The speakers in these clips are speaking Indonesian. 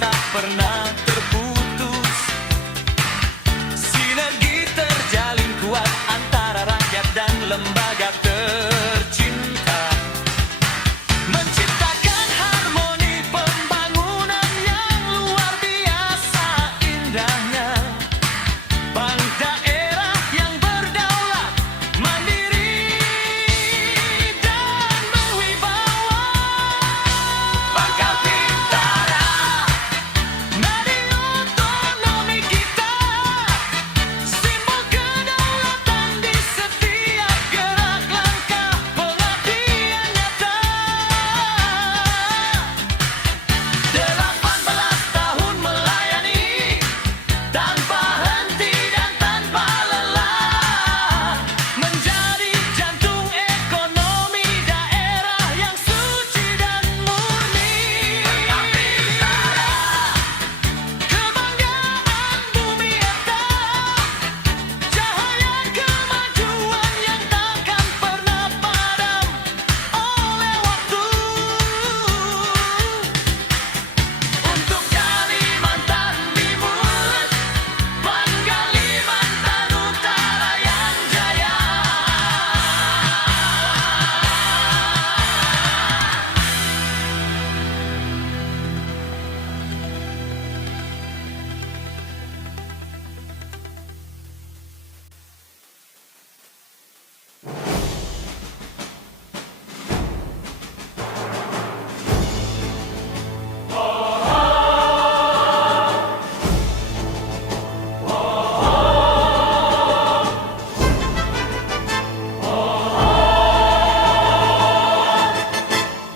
tak pernah terputus. Sinergi terjalin kuat antara rakyat dan lembaga tercinta, menciptakan harmoni pembangunan yang luar biasa indahnya. Bank daerah yang berdaulat, mandiri dan berwibawa. Pangkal Bintara, nadi otonomi kita, simbol kedaulatan di setiap gerak langkah pengabdian nyata. 18 tahun melayani tanpa henti dan tanpa lelah, menjadi jantung ekonomi daerah yang suci dan murni. Kebanggaan bumi eta, cahaya kemajuan yang takkan pernah padam oleh waktu. Untuk Kalimantan Timur, Ban Kalimantan Utara yang jaya.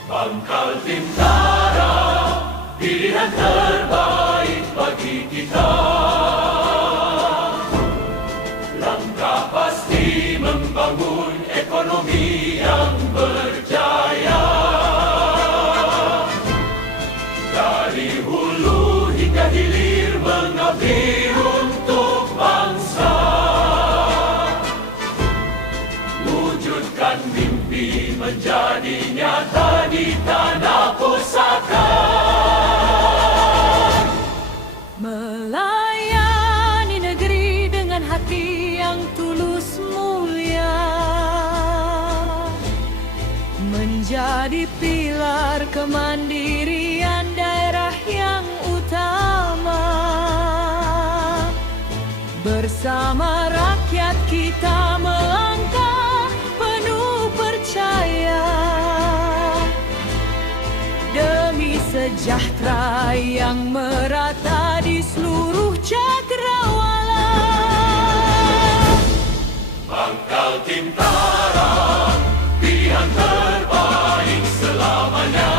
Pangkal Bintara, pilihan terbaik bagi kita. Langkah pasti membangun ekonomi yang berjaya. Dari hulu hingga hilir mengabdi untuk bangsa. Wujudkan mimpi menjadi nyata di tanah pusaka. Melayani negeri dengan hati yang tulus mulia, menjadi pilar kemandirian daerah yang utama. Bersama rakyat kita melangkah penuh percaya demi sejahtera yang merata di seluruh cakrawala. Pangkal Bintara, pilihan terbaik selamanya.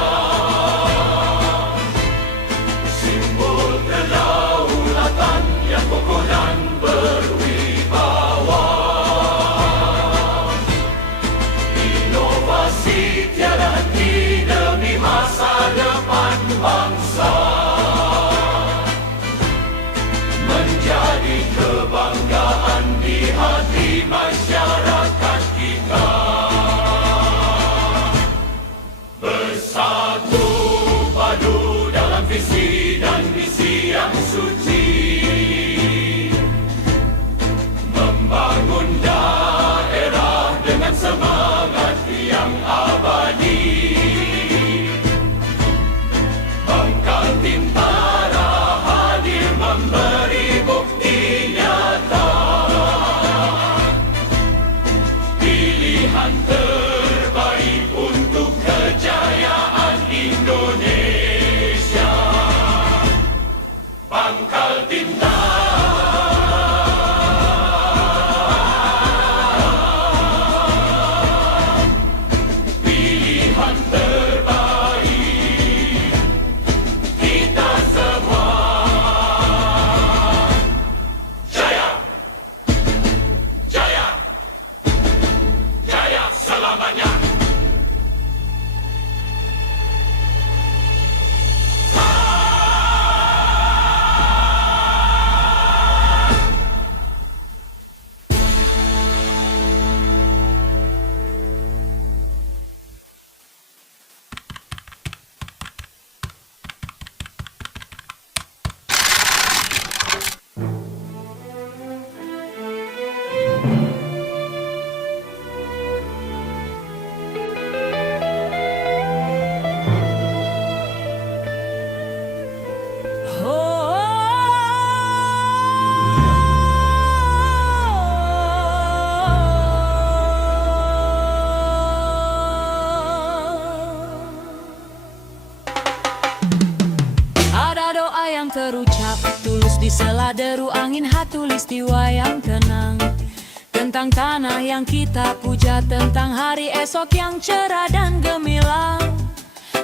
Simbol kedaulatan yang kokoh dan berwibawa. Inovasi tiada henti demi masa depan bangsa. Menjadi kebanggaan di hati masyarakat kita. Bersatu padu dalam visi dan misi yang suci, membangun daerah dengan semangat yang abadi. Pangkal Bintara hadir memberi bukti nyata. berucap tulus di sela deru angin, hatulistiwa yang tenang. Tentang tanah yang kita puja, tentang hari esok yang cerah dan gemilang.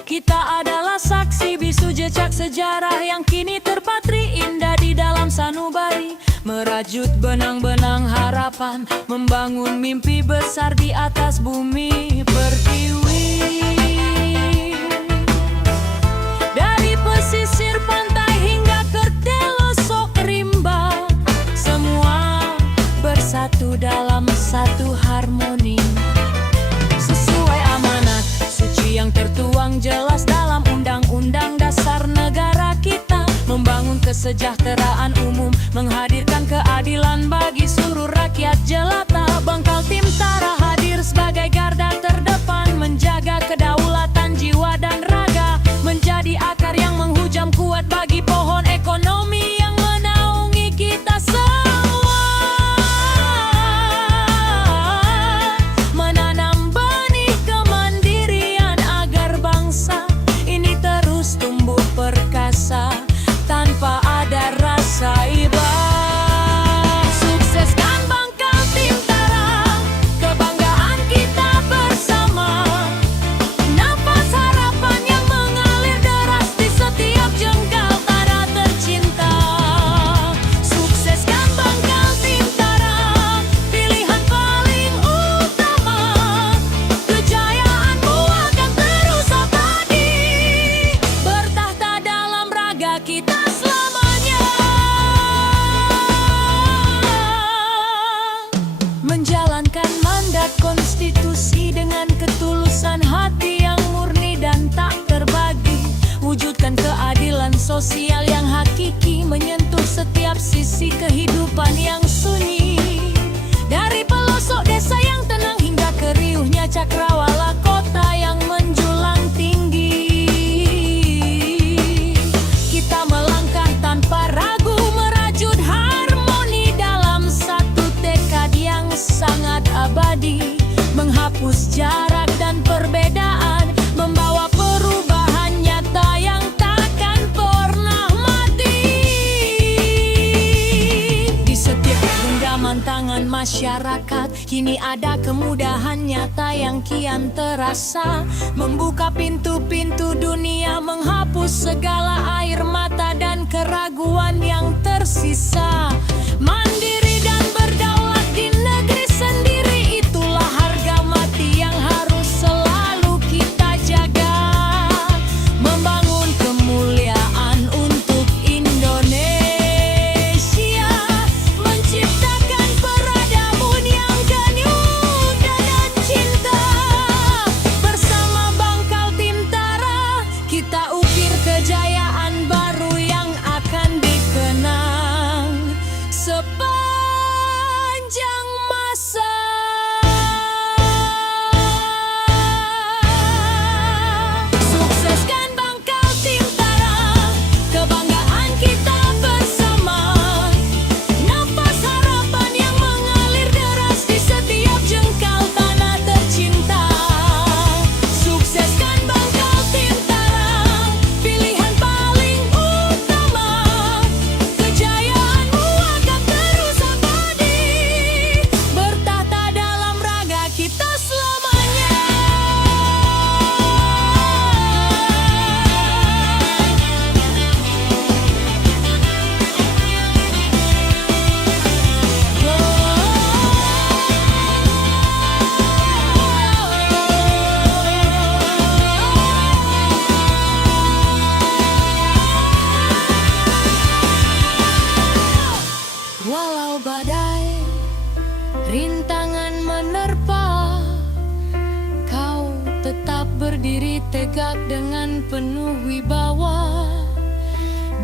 Kita adalah saksi bisu jejak sejarah yang kini terpatri indah di dalam sanubari. Merajut benang-benang harapan, membangun mimpi besar di atas bumi pertiwi. Dari pesisir pantai hingga ke pelosok rimba, semua bersatu dalam satu harmoni. Sesuai amanat suci yang tertuang jelas dalam undang-undang dasar negara kita, membangun kesejahteraan umum, menghadirkan keadilan bagi seluruh rakyat jelata. Bangkal Timtara hadir sebagai garda terdepan, menjaga kedaulatan jiwa dan raga, menjadi akar yang menghujam kuat bagi pohon ekonomi yang menaungi kita semua. Menanam benih kemandirian agar bangsa ini terus tumbuh perkasa tanpa ada rasa iba. Sukseskan Bangkal Timtara, kebanggaan kita bersama. Nafas harapan yang mengalir deras di setiap jengkal tanah tercinta. Sukseskan Bangkal Timtara, pilihan paling utama. Kejayaanmu akan terus abadi, bertahta dalam raga kita selamanya. Menjalankan mandat konstitusi dengan ketulusan hati yang murni dan tak terbagi. Wujudkan keadilan sosial yang hakiki, menyentuh setiap sisi kehidupan yang sunyi. Dari pelosok desa yang tenang hingga ke riuhnya cakrawala kota yang menjulang tinggi. Kita melangkah tanpa ragu, merajut harmoni dalam satu tekad yang sangat abadi. Menghapus jarak dan perbedaan, membawa perubahan nyata yang takkan pernah mati. Di setiap genggaman tangan masyarakat, kini ada kemudahan nyata yang kian terasa, membuka pintu-pintu dunia, menghapus segala air mata dan keraguan yang tersisa. Mandiri dan berdaulat di negeri sendiri, itulah harga mati yang harus selalu kita jaga. Membangun kemuliaan untuk Indonesia, menciptakan peradaban yang ganyuh dan cinta. Bersama Bangkal Timtara, kita ukir kejayaan baru yang akan dikenang sepanjang masa. Sukseskan Bangkal Timtara, kebanggaan kita bersama. Nafas harapan yang mengalir deras di setiap jengkal tanah tercinta. Sukseskan Bangkal Timtara, pilihan paling utama. Kejayaanmu akan terus abadi, bertahta dalam raga kita selamanya. Walau badai rintangan menerpa, kau tetap berdiri tegak dengan penuh wibawa.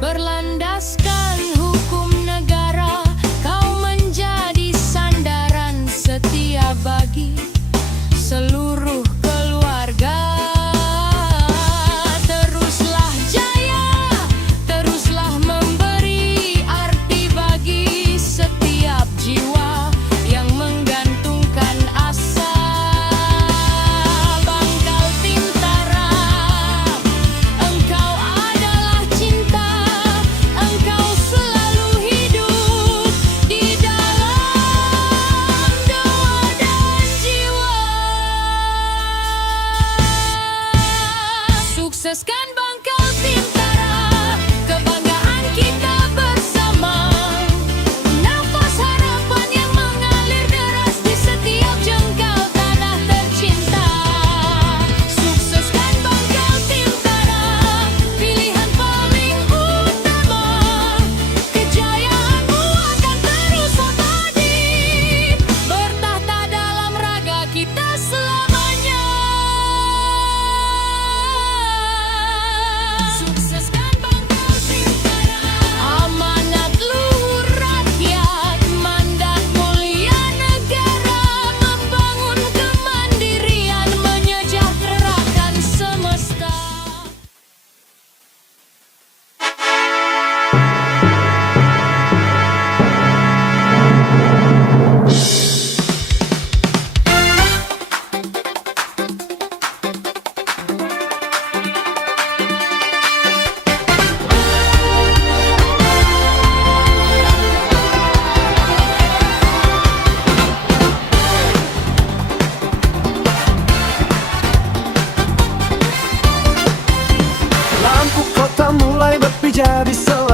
Berlandaskan hukum negara, kau menjadi sandaran setia bagi seluruh keluarga. Teruslah jaya, teruslah memberi arti bagi setiap jiwa yang menggantungkan asa. Bangkal Timtara, engkau adalah cinta, engkau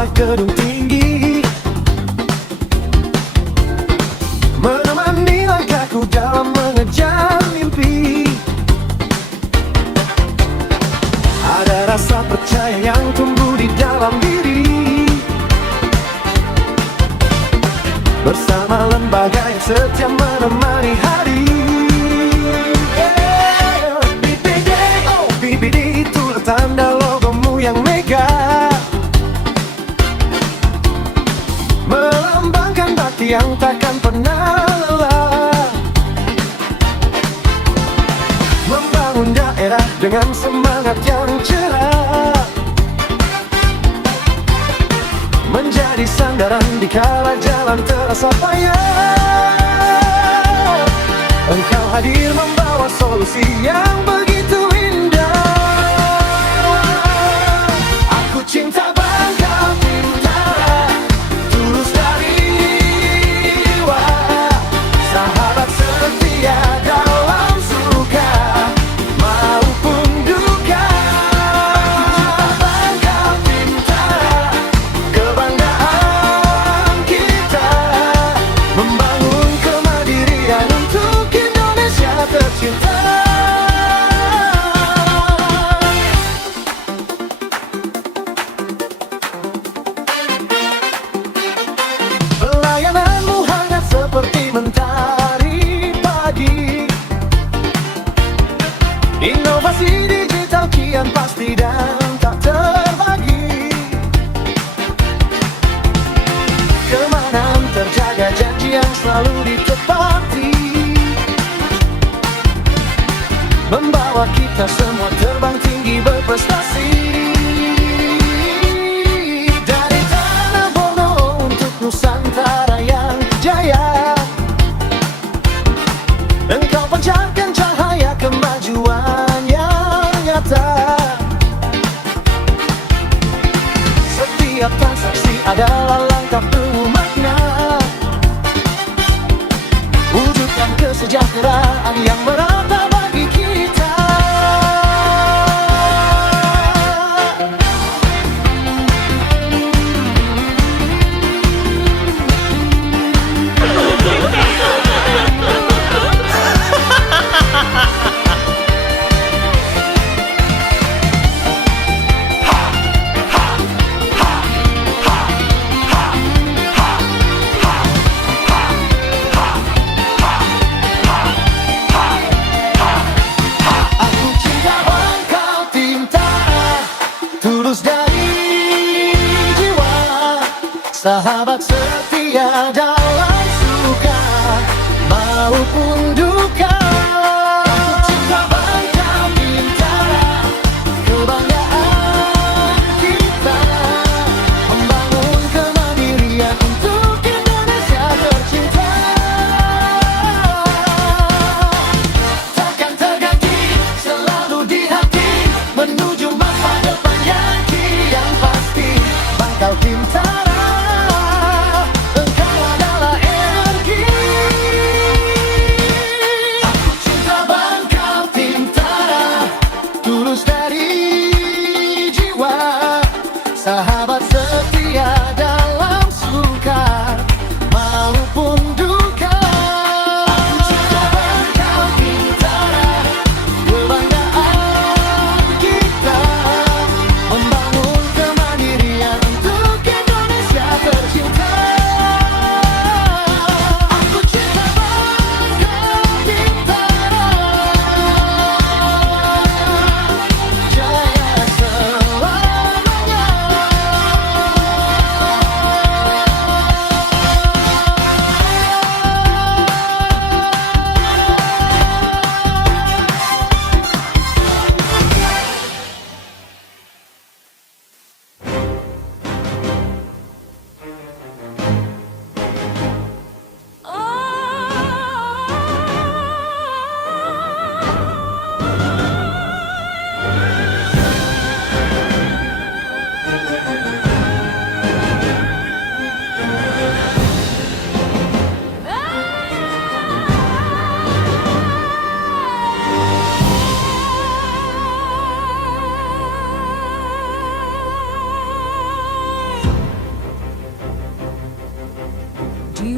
bawah gedung tinggi, menemani langkahku dalam mengejar mimpi. Ada rasa percaya yang tumbuh di dalam diri, bersama lembaga yang setia menemani hari. BPD, oh BPD, itulah tanda logomu yang mega, melambangkan bakti yang takkan pernah lelah, membangun daerah dengan semangat yang cerah, menjadi sandaran di kala jalan terasa payah. Engkau hadir membawa solusi yang begitu indah. Aku cinta Bangka Bintara, tulus dari jiwa, sahabat setia dalam suka maupun duka. Bangka Bintara, kebanggaan kita, membangun kemandirian untuk Indonesia tercinta. Pelayananmu hangat seperti mentari pagi, inovasi digital kian pasti dan tak terbagi. Keamanan terjaga, janji yang selalu ditepati, membawa kita semua terbang tinggi berprestasi. Dari tanah Borneo untuk Nusantara yang jaya, engkau pancarkan cahaya kemajuan yang nyata. Setiap transaksi adalah langkah penuh makna, wujudkan kesejahteraan yang merata bagi kita. Aku cinta Bangka Bintara, tulus dari jiwa, sahabat setia dalam suka maupun duka. Aku cinta Bangka Bintara, kebanggaan kita, membangun kemandirian untuk Indonesia tercinta. Takkan terganti, selalu di hati, menuju masa depan yang kian pasti. Bangka Bintara, engkau adalah energi. Aku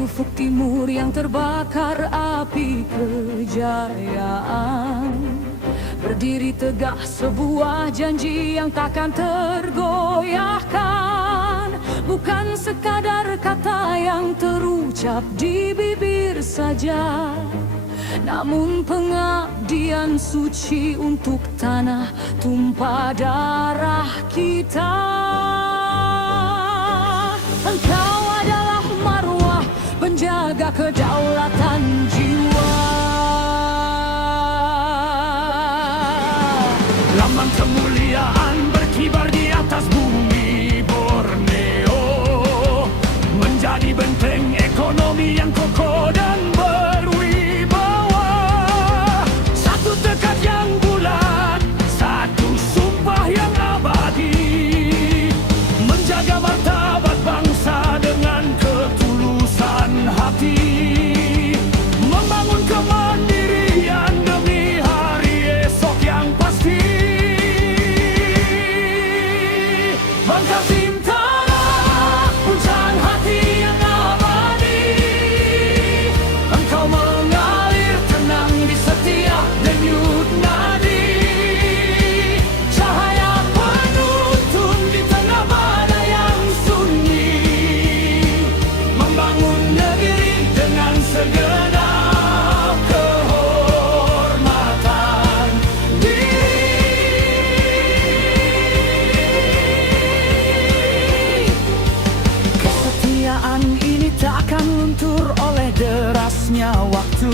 ufuk timur yang terbakar api kejayaan. Berdiri tegak sebuah janji yang takkan tergoyahkan. Bukan sekadar kata yang terucap di bibir saja, namun pengabdian suci untuk tanah tumpah darah kita. Engkau adalah marwah penjaga kedaulatan jiwa. Lambang kemuliaan berkibar di atas bumi Borneo, menjadi benteng ekonomi yang kokoh dan berwibawa. Satu tekad yang bulat, satu sumpah yang abadi, menjaga martabat bangsa dengan ketulusan hati, membangun kemandirian demi hari esok yang pasti. Bangkal tim tanah, puncak hati yang abadi, engkau mengalir tenang di setiap denyut nadi. Cahaya penuntun di tengah badai yang sunyi, membangun negeri dengan segenap kehormatan diri. Kesetiaan ini takkan luntur oleh derasnya waktu.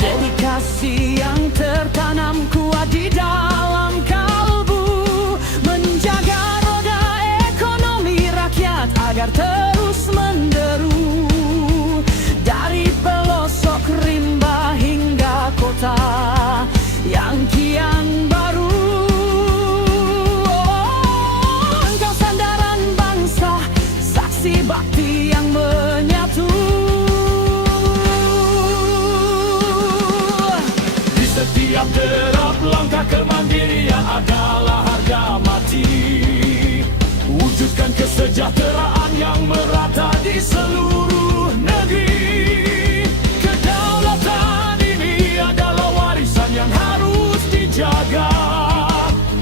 Dedikasi yang tertanam kuat di dalam kalbu, menjaga roda ekonomi rakyat agar terus menderu. Dari pelosok rimba hingga kota yang kian baru, engkau sandaran bangsa, saksi bakti yang menyatu. Di setiap derap langkah kemandirian adalah harga mati. Wujudkan kesejahteraan yang merata di seluruh negeri. Kedaulatan ini adalah warisan yang harus dijaga,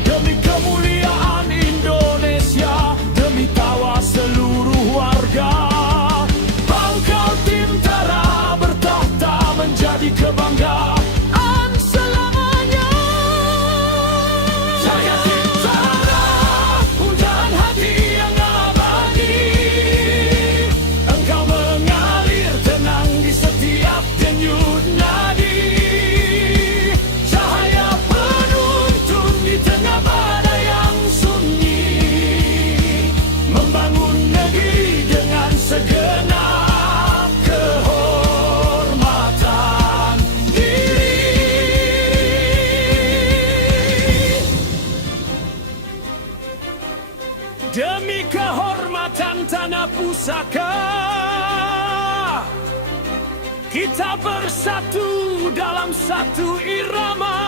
demi kemuliaan Indonesia, demi tawa seluruh warga. Bangkal Tintara bertahta menjadi kebanggaan selamanya. Jaya Tintara, pujaan hati yang abadi, engkau mengalir tenang di setiap denyut nadi. Cahaya penuntun di tengah badai yang sunyi, membangun negeri dengan segenap kehormatan diri. Demi kehormatan tanah pusaka, kita bersatu dalam satu irama.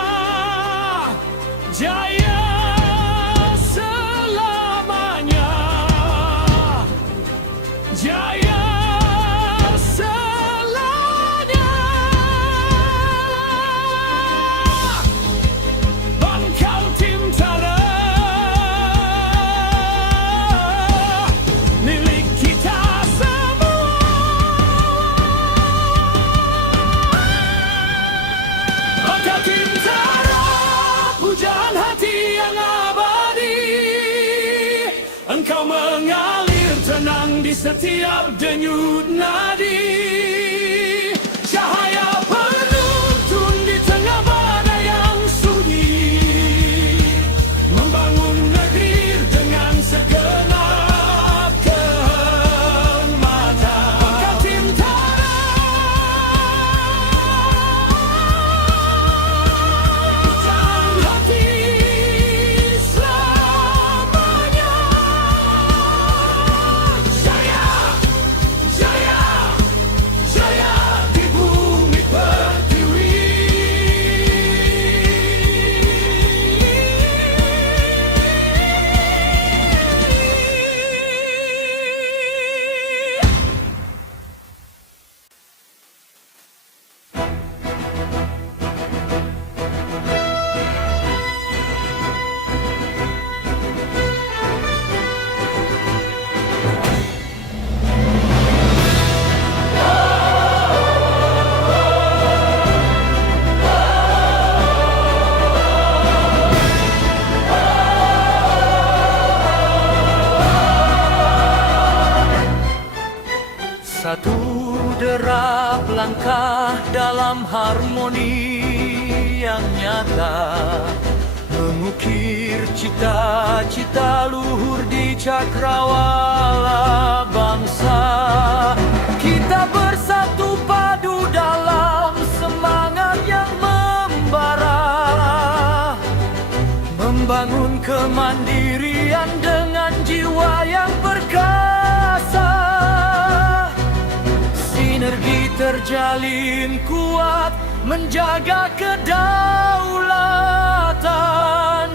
Jaya selamanya, jaya selamanya. Bangkal Tintara, milik kita semua. Bangkal Tintara, pujaan hati yang abadi, engkau mengalir tenang di setiap denyut nadi. Cahaya penuntun di tengah badai yang sunyi, membangun negeri dengan segenap kehormatan. Bangkal Tintara, pujaan hati selamanya. Jaya, jaya, jaya. melangkah dalam harmoni yang nyata, mengukir cita-cita luhur di cakrawala bangsa. Kita bersatu padu dalam semangat yang membara, membangun kemandirian dengan jiwa yang perkasa. Sinergi terjalin kuat, menjaga kedaulatan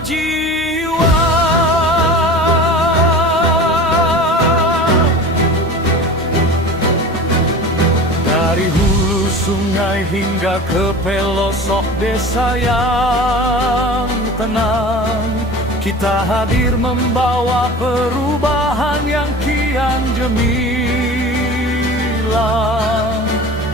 jiwa. Dari hulu sungai hingga ke pelosok desa yang tenang, kita hadir membawa perubahan yang kian gemilang.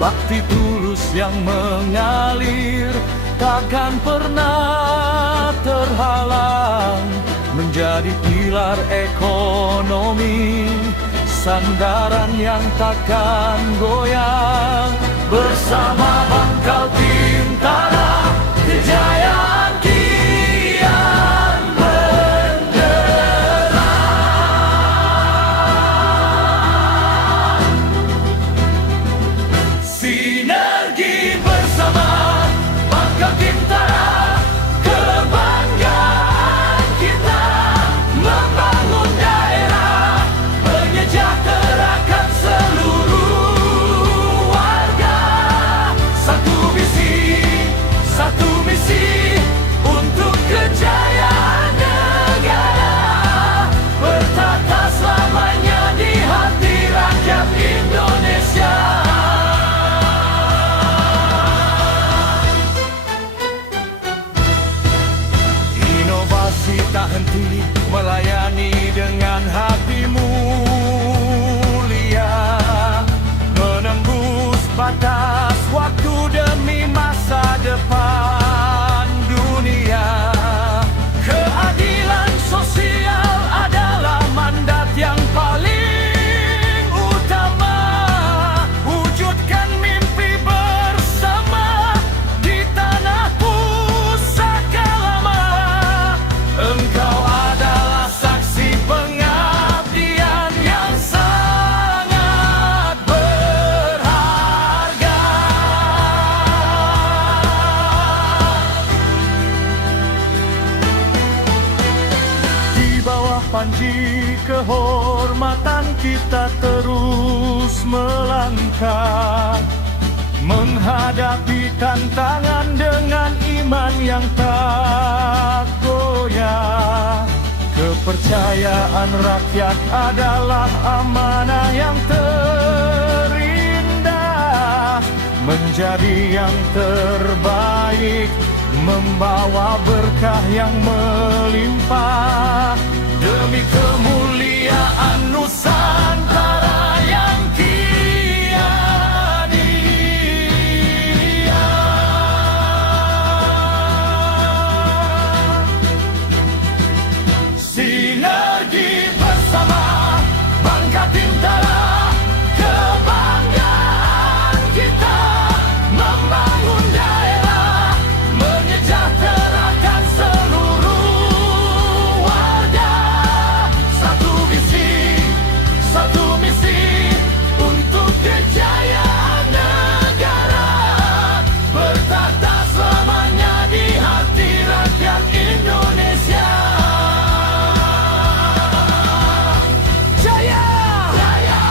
Bakti tulus yang mengalir takkan pernah terhalang, menjadi pilar ekonomi, sandaran yang takkan goyang. Bersama Bangkal Bintara, kejayaan kian menderang. Sinergi bersama Bangkal Bintara, kebanggaan kita membangun daerah, menyejahterakan seluruh warga. Satu misi untuk kejayaan negara, bertata selamanya di hati rakyat Indonesia. Inovasi tak henti melayani dengan hati mulia, menembus batas waktu demi masa depan dunia. Keadilan sosial adalah mandat yang paling utama, wujudkan mimpi bersama di tanah pusaka lama. Engkau adalah saksi pengabdian yang sangat berharga. Di bawah panji kehormatan kita terus melangkah, menghadapi tantangan dengan iman yang tak goyah. Kepercayaan rakyat adalah amanah yang terindah, menjadi yang terbaik, membawa berkah yang melimpah, demi kemuliaan Nusantara yang kian indah. Sinergi bersama Bangkal Bintara, kebanggaan kita membangun daerah, menyejahterakan seluruh warga. Satu misi untuk kejayaan negara, bertata selamanya di hati rakyat Indonesia. Jaya! Jaya!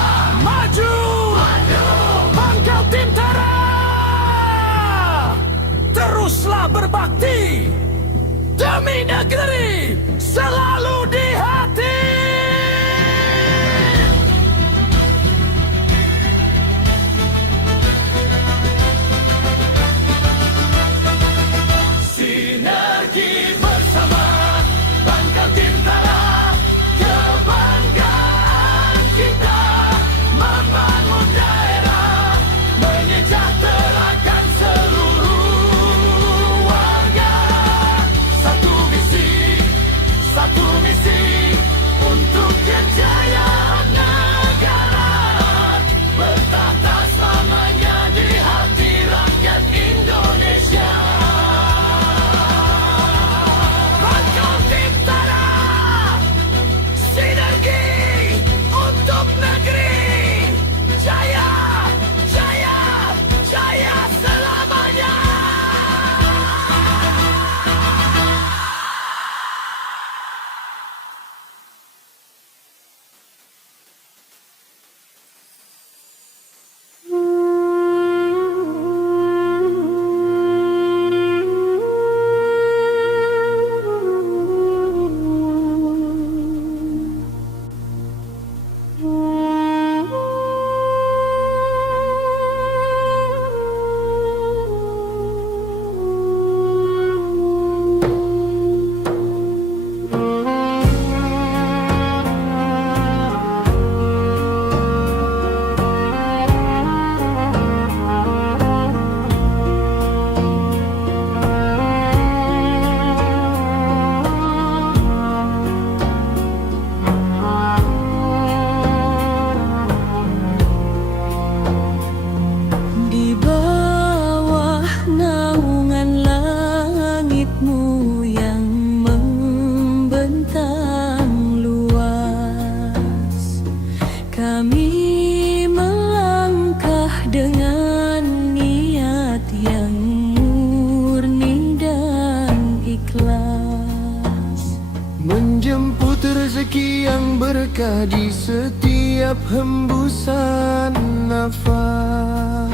Kami melangkah dengan niat yang murni dan ikhlas, menjemput rezeki yang berkah di setiap hembusan nafas,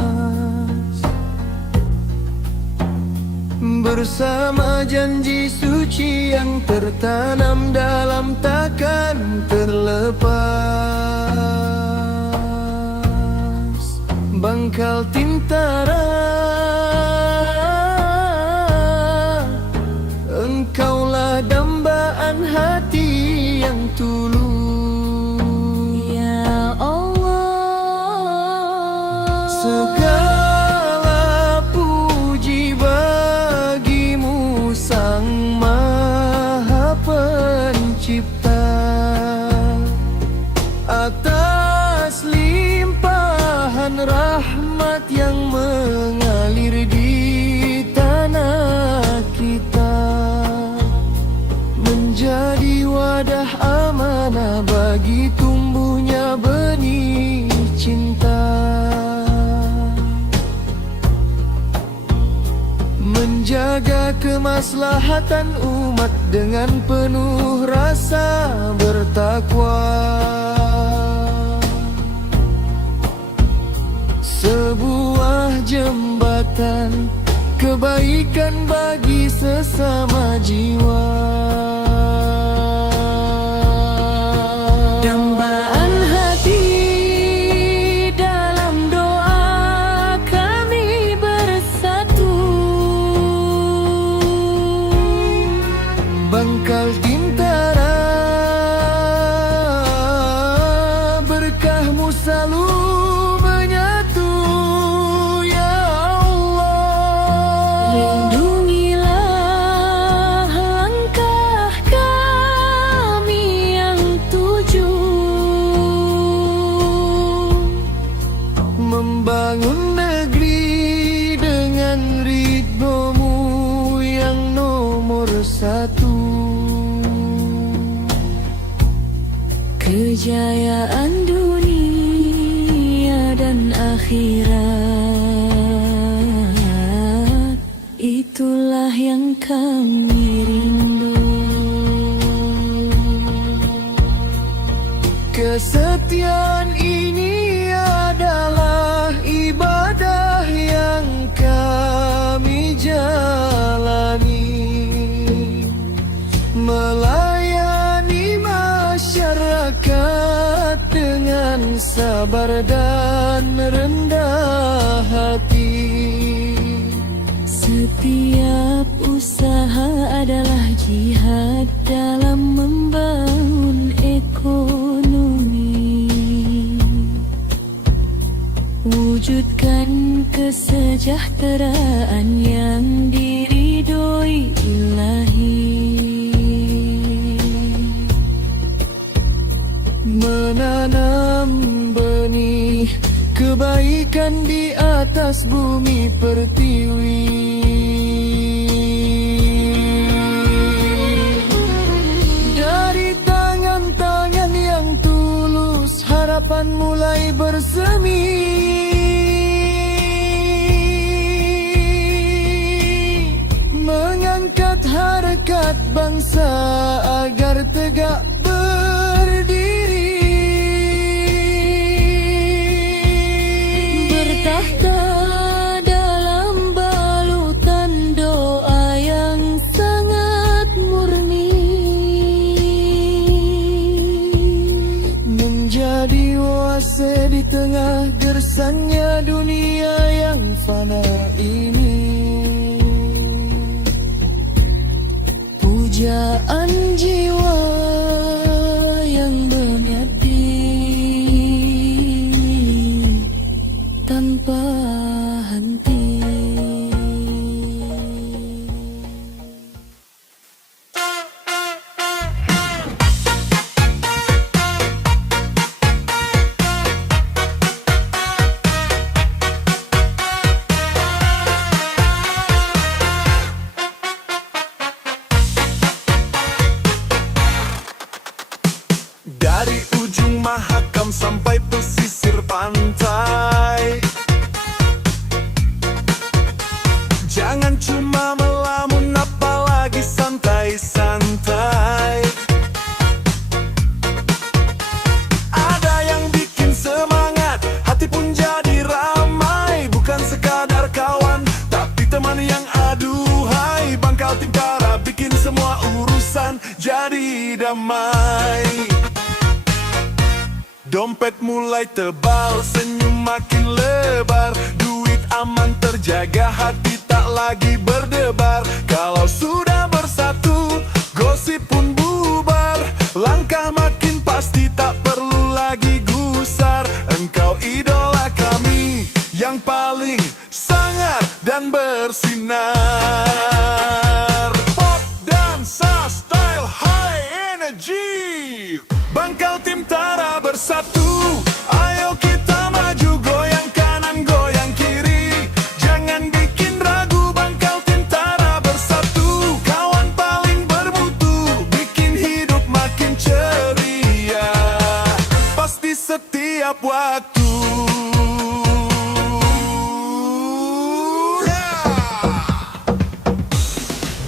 bersama janji suci yang tertanam dalam takkan terlepas. Bangkal Tintara, engkaulah dambaan hati yang tulus. Ya Allah, segala puji bagimu Sang Maha Pencipta, atas limpahan rahmat yang mengalir di tanah kita, menjadi wadah amanah bagi tumbuhnya benih cinta, menjaga kemaslahatan umat dengan penuh rasa bertakwa. Sebuah jembatan kebaikan bagi sesama jiwa. dambaan hati dalam doa kami bersatu. Bangkal Tintara, berkahmu selalu menyatu. Ya Allah, Lindungilah langkah kami yang tuju membangun negeri dengan ridhomu yang nomor satu. kejayaan dunia dan akhirat, itulah yang kami rindu. Kesetiaan ini adalah ibadah yang kami jalani, melayani masyarakat dengan sabar dan rendah hati. Setiap usaha adalah jihad dalam membangun ekonomi, wujudkan kesejahteraan yang diridhoi Ilahi, menanam benih kebaikan di atas bumi pertiwi. Dari tangan-tangan yang tulus harapan mulai bersemi, mengangkat harkat bangsa agar tegak berdiri, bertakhta dalam balutan doa yang sangat murni, menjadi oase di tengah gersangnya dunia yang fana ini. pujaan jiwa yang mengabdi tanpa henti. Batam sampai pesisir pantai. Jangan cuma melamun, apalagi santai-santai. Ada yang bikin semangat, hati pun jadi ramai. Bukan sekadar kawan, tapi teman yang aduhai. Bangkal Tintara bikin semua urusan jadi damai. Dompet mulai tebal, senyum makin lebar. Duit aman terjaga, hati tak lagi berdebar. Kalau sudah bersatu, gosip pun bubar. Langkah makin pasti, tak perlu lagi gusar. Engkau idola kami, yang paling sangar dan bersinar. Pop, dansa, style, high energy. Bangkal Tintara bersatu, ayo kita maju. Goyang kanan, goyang kiri, jangan bikin ragu. Bangkal Tintara bersatu, kawan paling bermutu, bikin hidup makin ceria, pasti setiap waktu.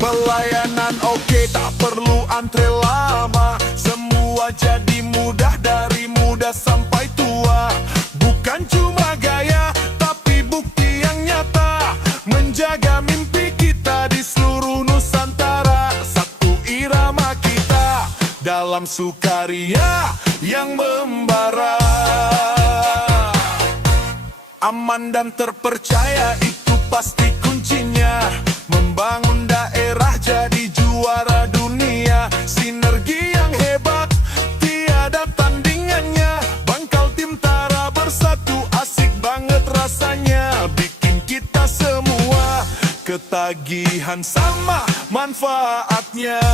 Pelayanan oke, tak perlu antre lama. Semua jadi mudah, dari muda sampai tua. Bukan cuma gaya, tapi bukti yang nyata. Menjaga mimpi kita di seluruh Nusantara. Satu irama kita dalam sukaria yang membara. Aman dan terpercaya, itu pasti kuncinya. Membangun daerah jadi juara dunia. Sinergi yang hebat, tiada tandingannya. Bangkal Tintara bersatu, asik banget rasanya. Bikin kita semua ketagihan sama manfaatnya.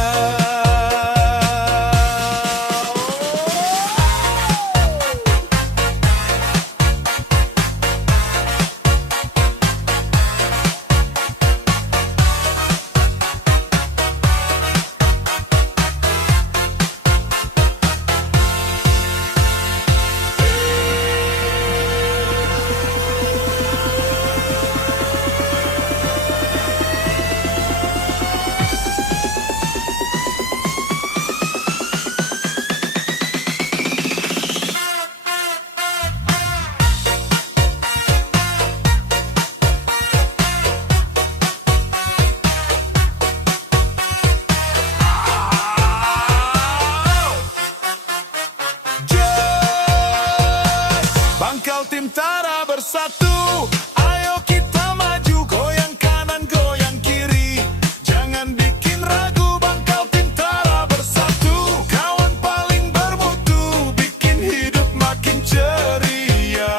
Bangkal Tintara bersatu, ayo kita maju. Goyang kanan, goyang kiri, jangan bikin ragu. Bangkal Tintara bersatu, kawan paling bermutu, bikin hidup makin ceria,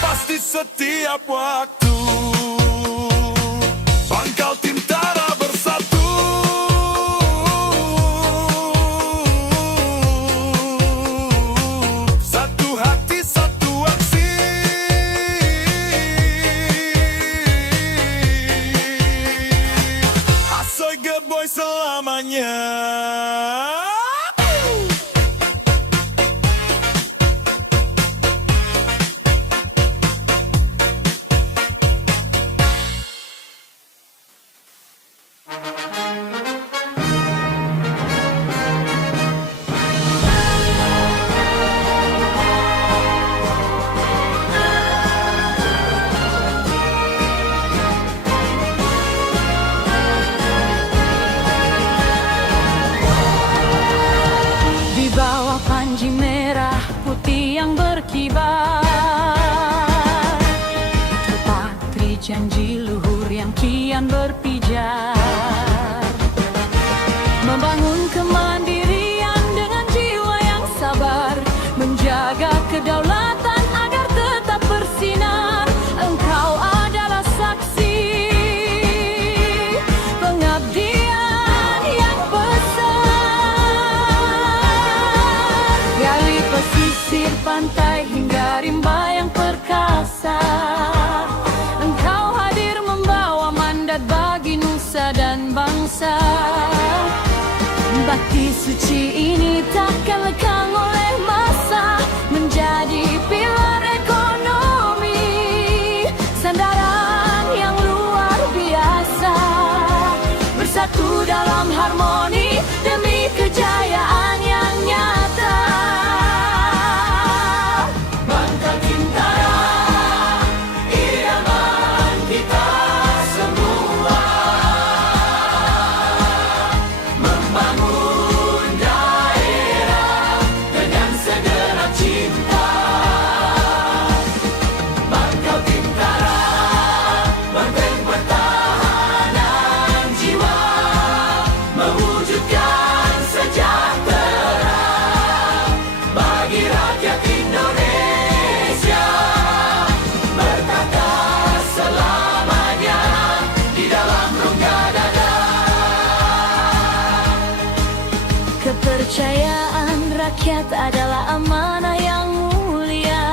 pasti setiap waktu. Bangkal Tintara bersatu, satu hati, satu aksi. Asoy Geboy selamanya. Di bawah panji merah putih yang berkibar, terpatri janji luhur yang kian berpijar. Membangun kemandirian dengan jiwa yang sabar, menjaga kedaulatan agar tetap bersinar. Engkau adalah saksi pengabdian yang besar. Gali pesisir pantai hingga rimba yang perkasa. Engkau hadir membawa mandat bagi nusa dan bangsa. Bakti suci ini takkan lekang oleh masa. adalah amanah yang mulia.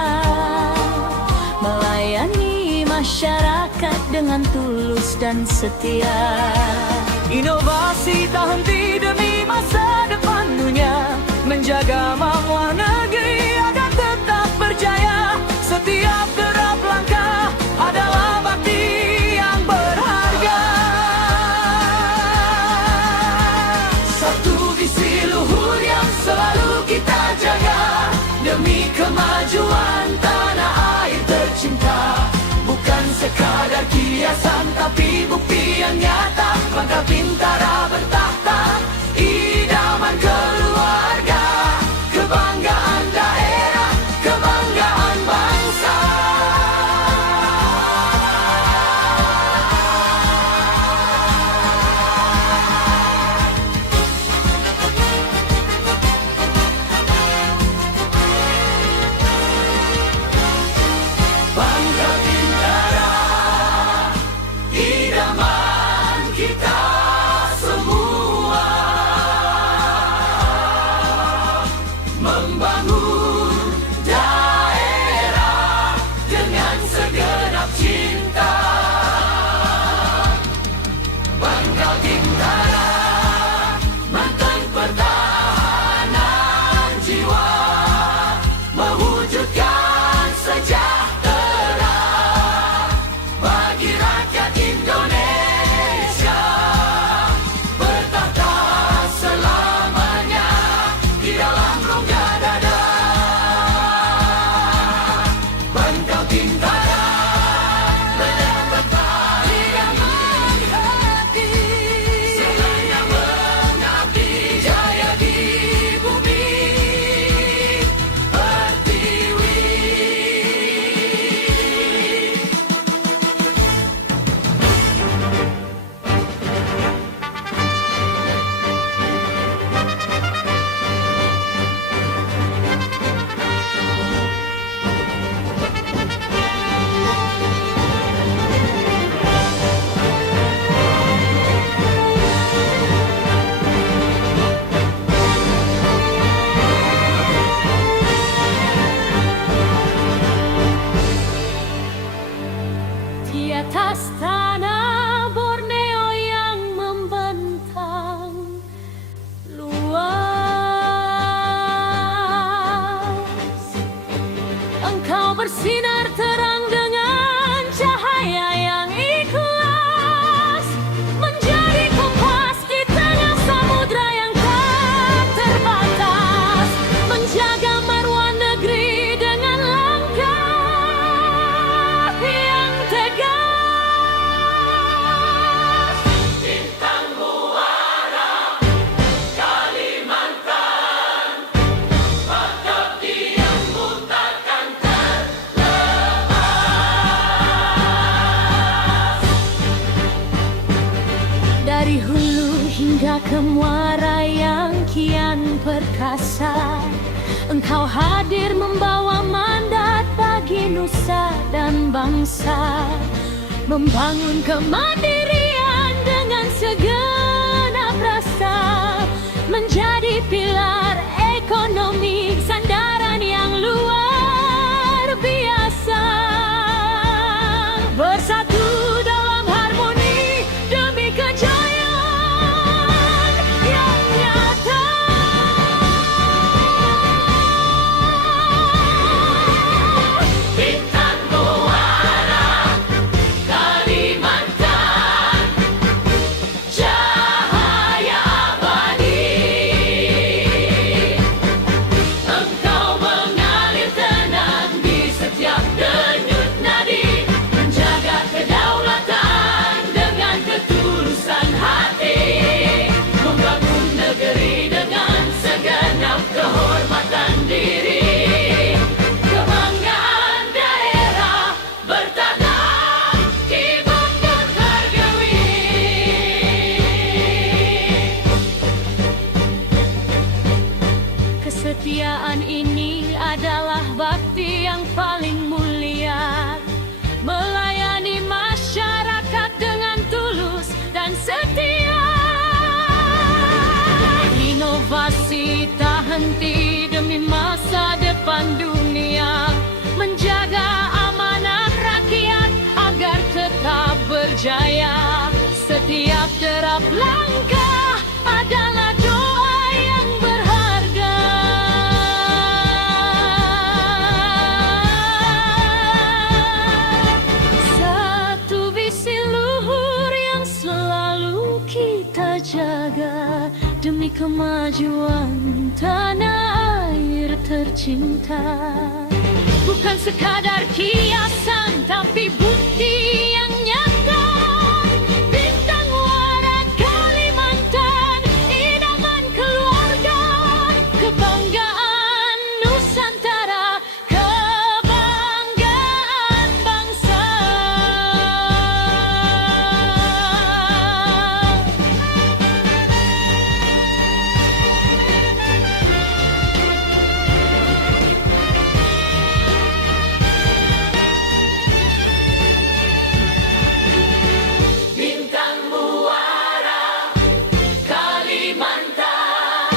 Melayani masyarakat dengan tulus dan setia. Inovasi tak henti demi masa depan dunia, menjaga marwah negeri agar tetap berjaya. Setiap gerak langkah adalah bakti yang berharga. Satu visi luhur yang selalu kita jaga, demi kemajuan tanah air tercinta. Bukan sekadar kiasan tapi bukti yang nyata. Bangka Bintara bertahta, idaman keluarga, kebanggaan daerah, kebanggaan bangsa. Bangka Bintara, idaman kita semua. Membangun daerah dengan segenap cinta. Bangka Bintara, mantan pertahanan jiwa, mewujudkan sejahtera bagi rakyat Indonesia. Bertahta selamanya di dalam rongga dada. Bangka Bintara, ledang bertani hati, selangnya mengabdi jaya di bumi pertiwi. Di atas tanah Borneo yang membentang luas, engkau bersinar terang dengan cahaya yang ikhlas, menjadi kompas di tengah samudra yang tak terbatas, menjaga marwah negeri dengan langkah yang tegas. Bintang muara Kalimantan, bakti yang takkan terlepas. Dari hulu hingga ke muara yang kian perkasa, engkau hadir membawa mandat bagi nusa dan bangsa, membangun kemandirian dengan segenap rasa, menjadi pilar ekonomi, sandaran yang luar biasa. Bersatu dalam harmoni demi kejayaan yang nyata. Bintang muara Kalimantan, cahaya abadi. Engkau mengalir tenang di setiap denyut nadi, menjaga kedaulatan dengan ketulusan hati, membangun negeri dengan segenap kehormatan diri. Kebanggaan daerah bertanam di Bangka Hargawi. Kesetiaan ini adalah bakti yang paling mulia, melayani masyarakat dengan tulus dan setia. Inovasi tak henti demi kemajuan tanah air tercinta. Bukan sekadar kiasan, tapi bukti yang nyata. Bintang Muara Kalimantan, idaman keluarga, kebanggaan Nusantara, kebanggaan bangsa. Bintang Muara Kalimantan,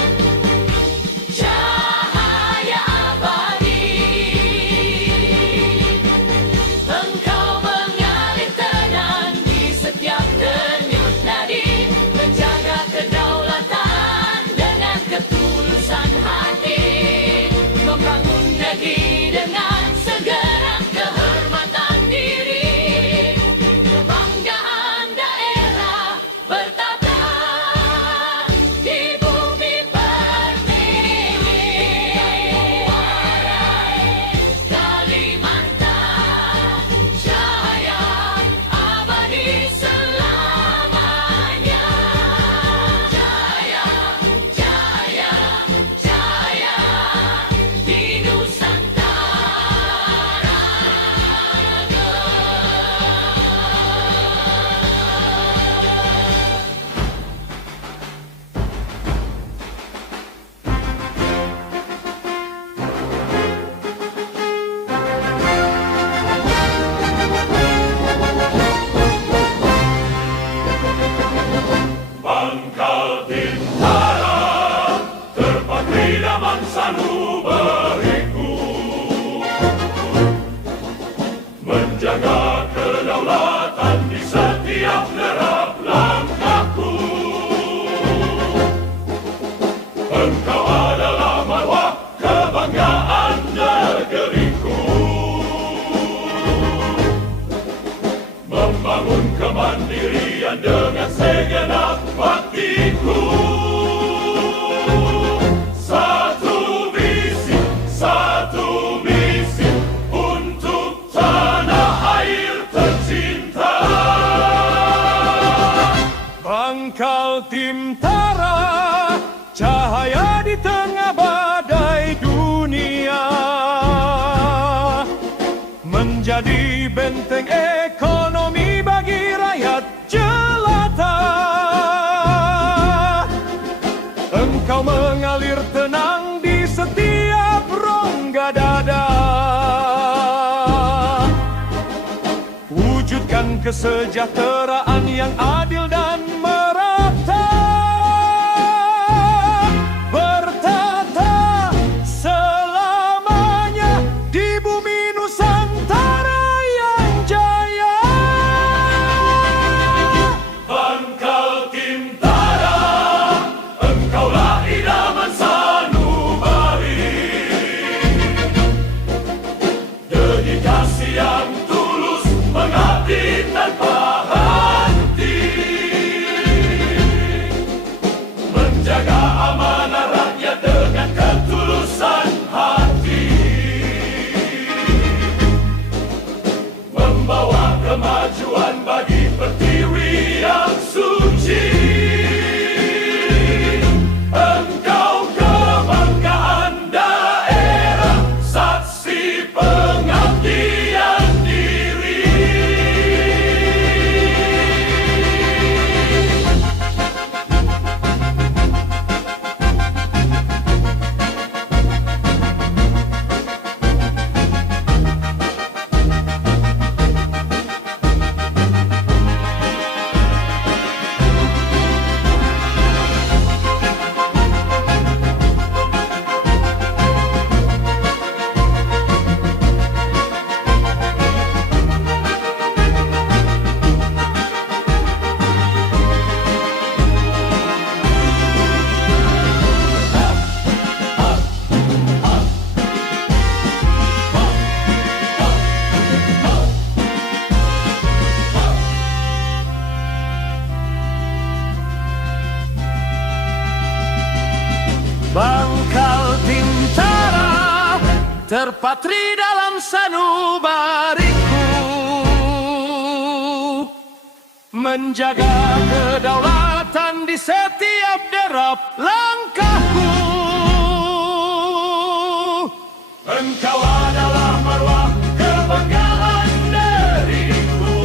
cahaya abadi. Engkau mengalir tenang di setiap denyut nadi, menjaga kedaulatan dengan ketulusan hati, membangun negeri dengan segenap kehormatan diri, kebanggaan daerah bertata di bumi pertiwi. Kalimantan, cahaya abadi selamanya. Jaya, jaya, jaya di Nusantara. Pangkal Bintara, terpatri dalam sanubariku, menjaga kedaulatan di setiap derap langkahku. Engkau adalah marwah kebanggaan negeriku, membangun kemandirian dengan segenap baktiku. Satu misi untuk tanah air tercinta. Pangkal Timtara, cahaya di tengah badai dunia, menjadi benteng ekonomi bagi rakyat jelata. Engkau mengalir tenang di setiap rongga dada, wujudkan kesejahteraan yang adil dan merata, bertata selamanya di bumi Nusantara yang jaya. Pangkal Timtara, engkaulah idaman sanubari, dedikasi yang tulus mengabdi tanpa henti. terpatri dalam sanubariku, menjaga kedaulatan di setiap derap langkahku. Engkau adalah marwah kebanggaan diriku,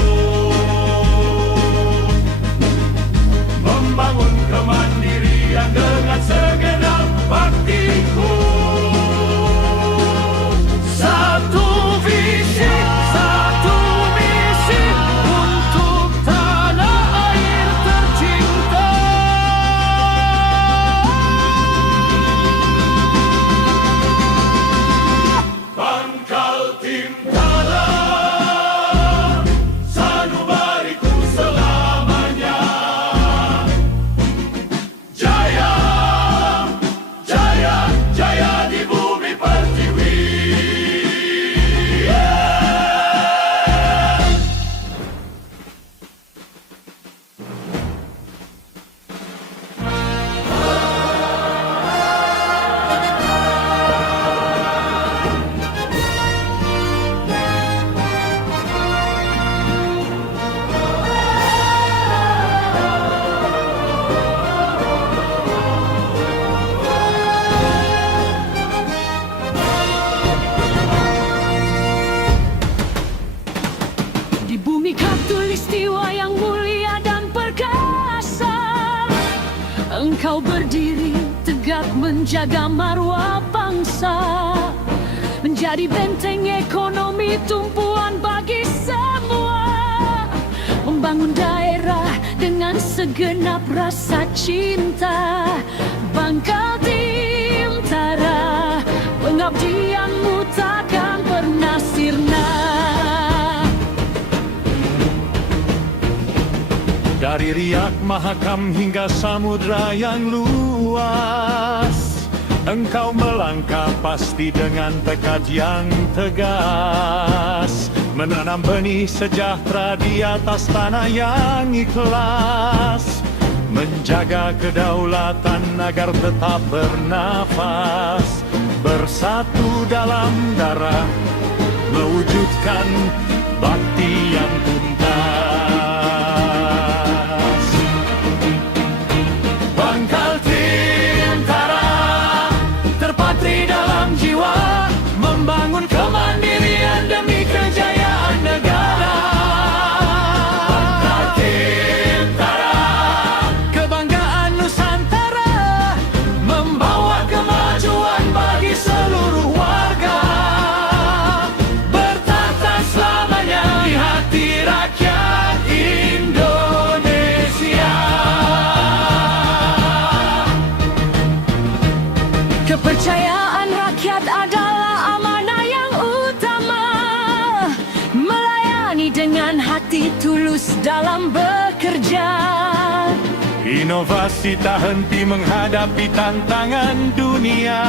membangun kemandirian dengan segenap baktiku. Satu visi, satu misi untuk tanah air tercinta. Pangkal Timtara, sanubariku selamanya. Jaya, jaya, jaya di bumi pertiwi. Di bumi khatulistiwa yang mulia dan perkasa, engkau berdiri tegak menjaga marwah bangsa, menjadi benteng ekonomi tumpuan bagi semua, membangun daerah dengan segenap rasa cinta. Pangkal Timtara, pengabdianmu takkan pernah sirna. Dari Riak Mahakam hingga samudra yang luas, engkau melangkah pasti dengan tekad yang tegas, menanam benih sejahtera di atas tanah yang ikhlas, menjaga kedaulatan agar tetap bernafas, bersatu dalam darah, mewujudkan bakti yang tuntas. Pangkal Timtara, terpatri dalam jiwa, membangun kemandirian demi kejayaan negara. Pangkal Timtara, Kebanggaan Nusantara, membawa kemajuan bagi seluruh warga, bertata selamanya di hati rakyat Indonesia. Kepercayaan rakyat adalah amanah yang utama, melayani dengan hati tulus dalam bekerja. Inovasi tak henti menghadapi tantangan dunia,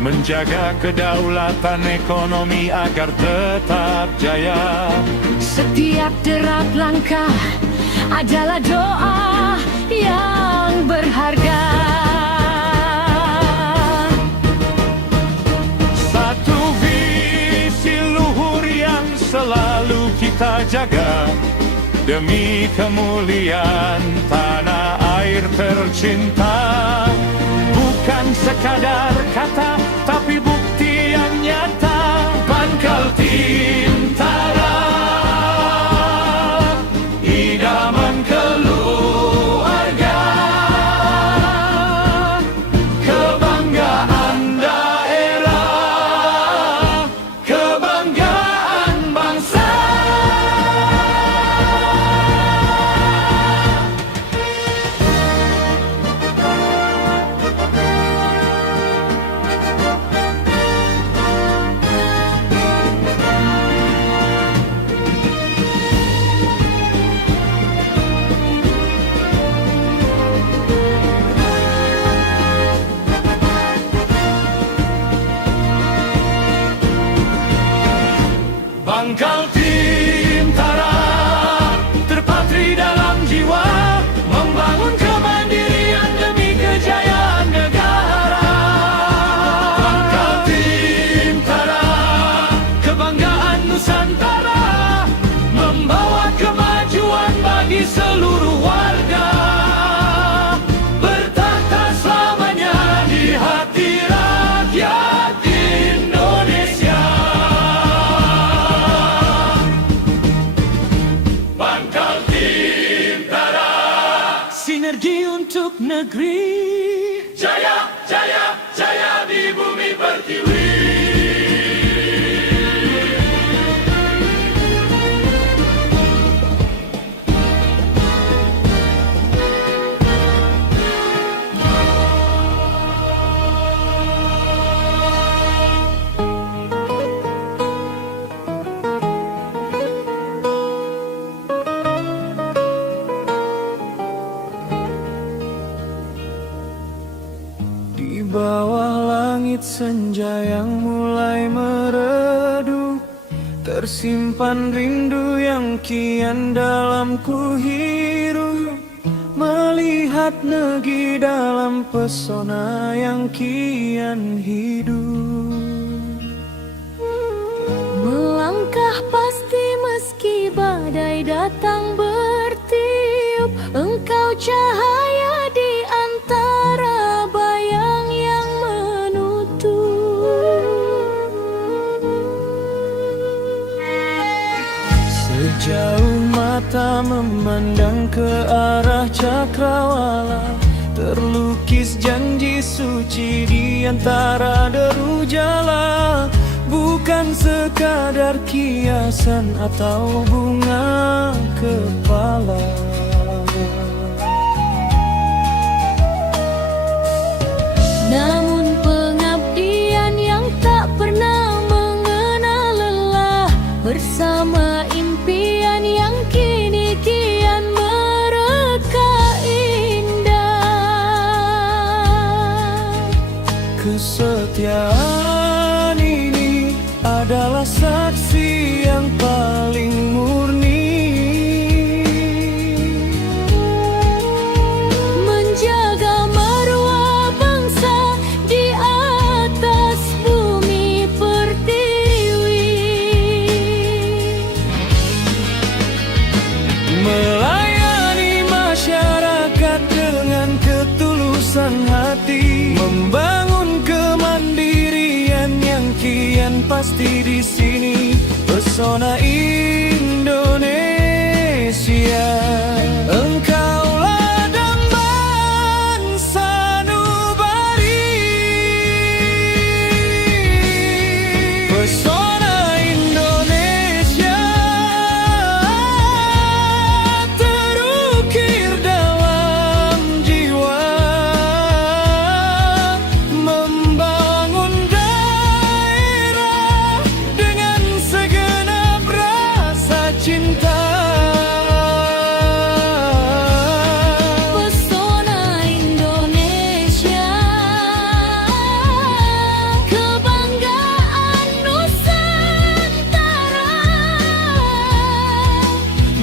menjaga kedaulatan ekonomi agar tetap jaya. Setiap derap langkah adalah doa yang berharga. Satu visi luhur yang selalu kita jaga, demi kemuliaan tanah air tercinta. Bukan sekadar kata, tapi bukti yang nyata. Pangkal Timtara, idaman keluarga, kebanggaan daerah, kebanggaan bangsa. Pangkal Timtara, terpatri dalam jiwa, membangun kemandirian demi kejayaan negara. Pangkal Timtara, negeri. Jaya, jaya, jaya di bumi pertiwi. Di bawah langit senja yang mulai meredup, tersimpan rindu yang kian dalam ku hirup. Melihat negeri dalam pesona yang kian hidup. Melangkah pasti meski badai datang bertiup, engkau cahaya di antara bayang yang menutup. Sejauh mata memandang ke arah cakrawala, terlukis janji suci di antara deru jala. Bukan sekadar kiasan atau bunga kepala. Namun pengabdian yang tak pernah mengenal lelah, bersama impian yang kini kian mereka indah. Kesetiaan ini adalah saksi yang paling murni, menjaga maruah bangsa di atas bumi pertiwi. melayani masyarakat dengan ketulusan hati, membangun kemandirian yang kian pasti di sini. Pesona Indonesia, engkaulah dambaan sanubari. Pesona Indonesia terukir dalam jiwa, membangun daerah dengan segenap rasa cinta. Pesona Indonesia, kebanggaan Nusantara,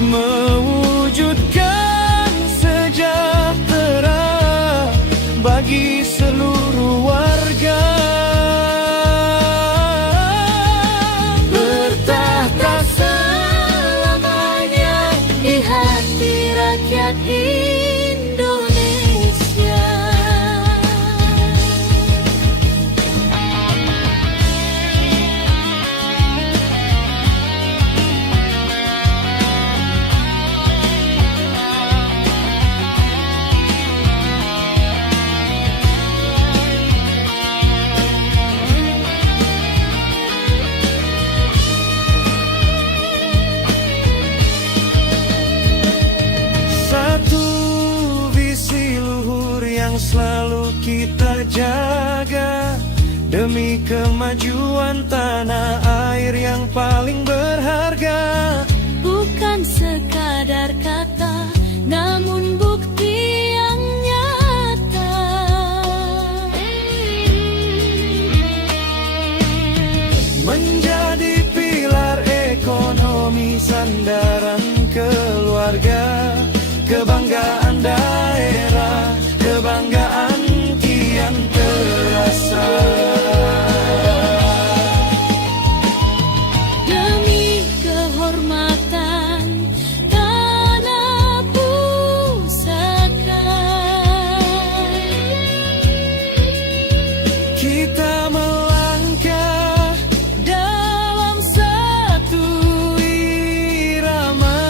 mewujudkan sejahtera bagi seluruh warga. bertahta selamanya di hati rakyat Indonesia. Satu visi luhur yang selalu kita jaga, demi kemajuan tanah air yang paling berharga. Bukan sekadar kata, namun bukti yang nyata. Menjadi pilar ekonomi, sandaran keluarga, kebanggaan daerah, kebanggaan kian terasa. Demi kehormatan tanah pusaka, Kita melangkah dalam satu irama,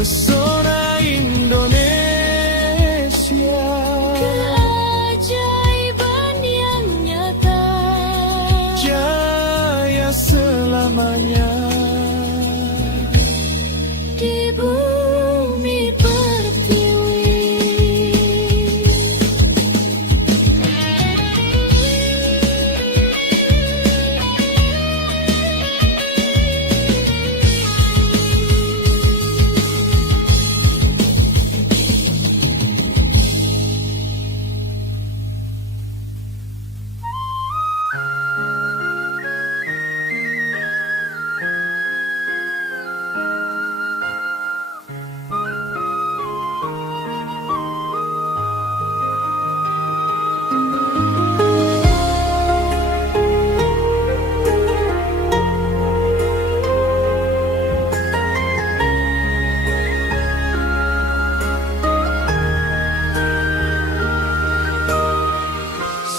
pesona Indonesia. Keajaiban yang nyata, Jaya selamanya di bumi pertiwi.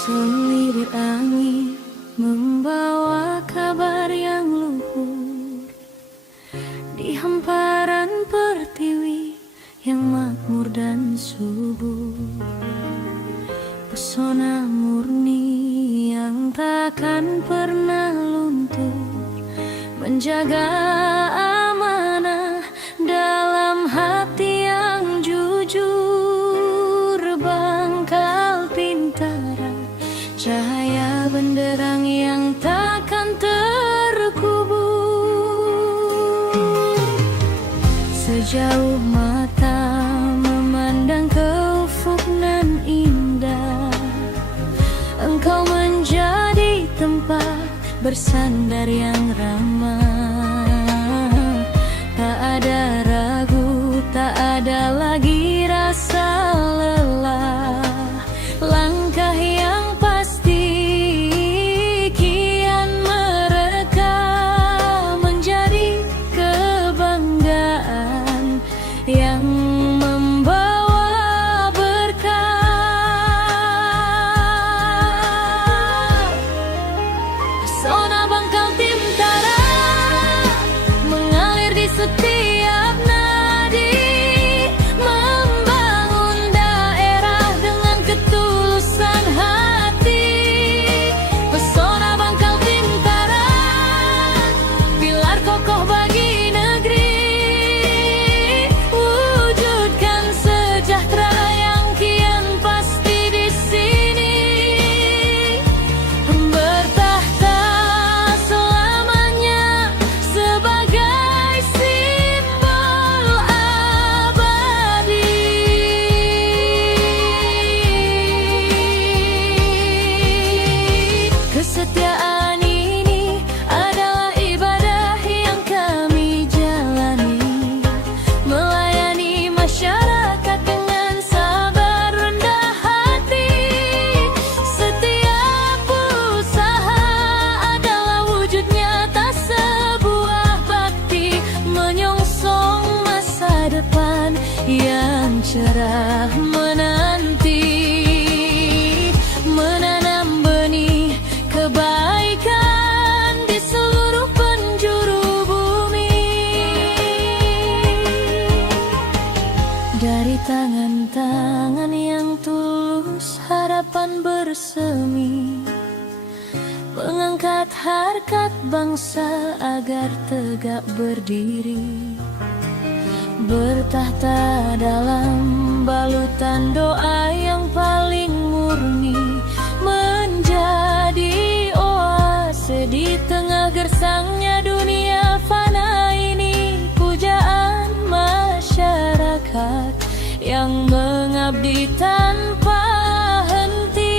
Selirir angin membawa kabar yang luhur di hamparan pertiwi yang makmur dan subur. Pesona murni yang takkan pernah luntur, menjaga amanah dalam hati yang jujur. Bangkal Pintara, cahaya benderang yang takkan terkubur. Sejauh mata memandang ke ufuk nan indah, engkau menjadi tempat bersandar yang ramah. Tak ada ragu, tak ada lagi rasa lelah. Langkah yang pasti kian mereka menjadi kebanggaan yang membawa berkah. Pesona Bangkal Pintara mengalir di setiap nadi, membangun daerah dengan ketulusan hati. Pesona Bangkal Pintara, pilar kokoh bagi negeri, wujudkan sejahtera yang kian pasti di sini, bertahta selamanya sebagai simbol abadi. Kesetiaan ini adalah ibadah yang kami jalani, melayani masyarakat dengan sabar rendah hati. Setiap usaha adalah wujud nyata sebuah bakti, menyongsong masa depan yang cerah menanti, menanam benih kebaikan di seluruh penjuru bumi. Dari tangan-tangan yang tulus harapan bersemi, mengangkat harkat bangsa agar tegak berdiri, bertahta dalam balutan doa yang paling murni, menjadi oase di tengah gersangnya dunia fana ini. Pujaan masyarakat yang mengabdi tanpa henti.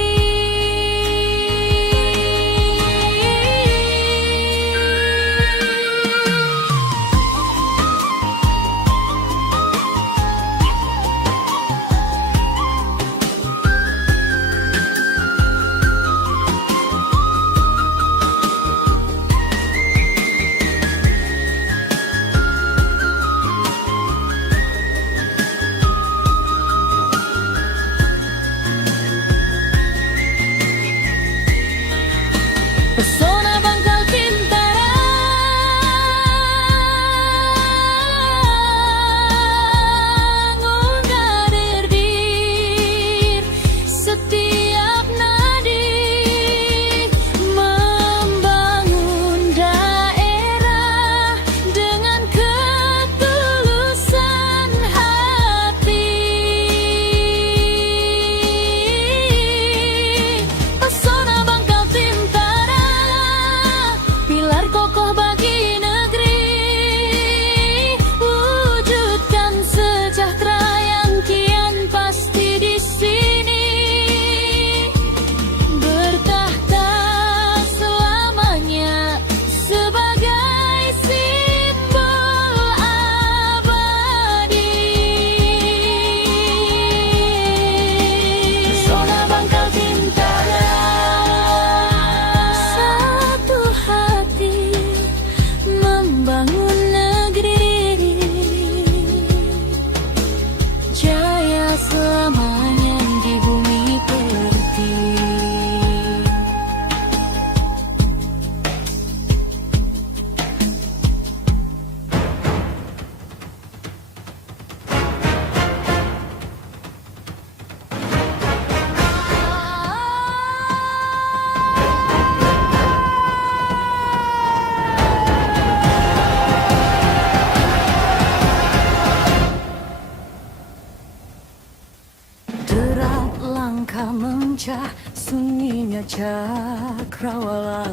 lincah, sunyinya cakrawala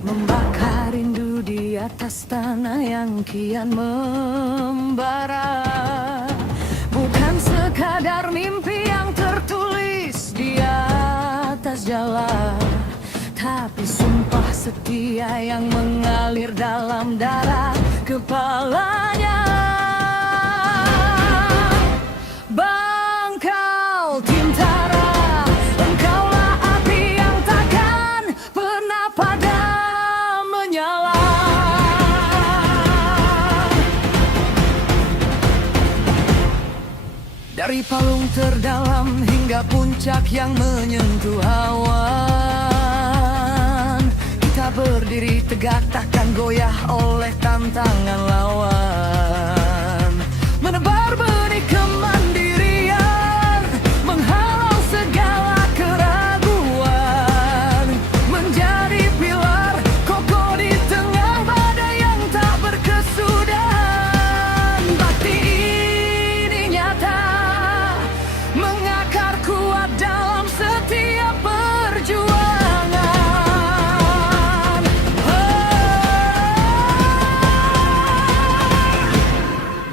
membakar rindu di atas tanah yang kian membara. Bukan sekadar mimpi yang tertulis di atas jalan, tapi sumpah setia yang mengalir dalam darah kepalanya. Bangkal Tintara, engkaulah api yang takkan pernah padam menyala. Dari palung terdalam hingga puncak yang menyentuh awan, kita berdiri tegak takkan goyah oleh tantangan lawan. Menebar benih kemandirian, menghalau segala keraguan, menjadi pilar kokoh di tengah badai yang tak berkesudahan. Bakti ini nyata, mengakar kuat dalam setiap perjuangan.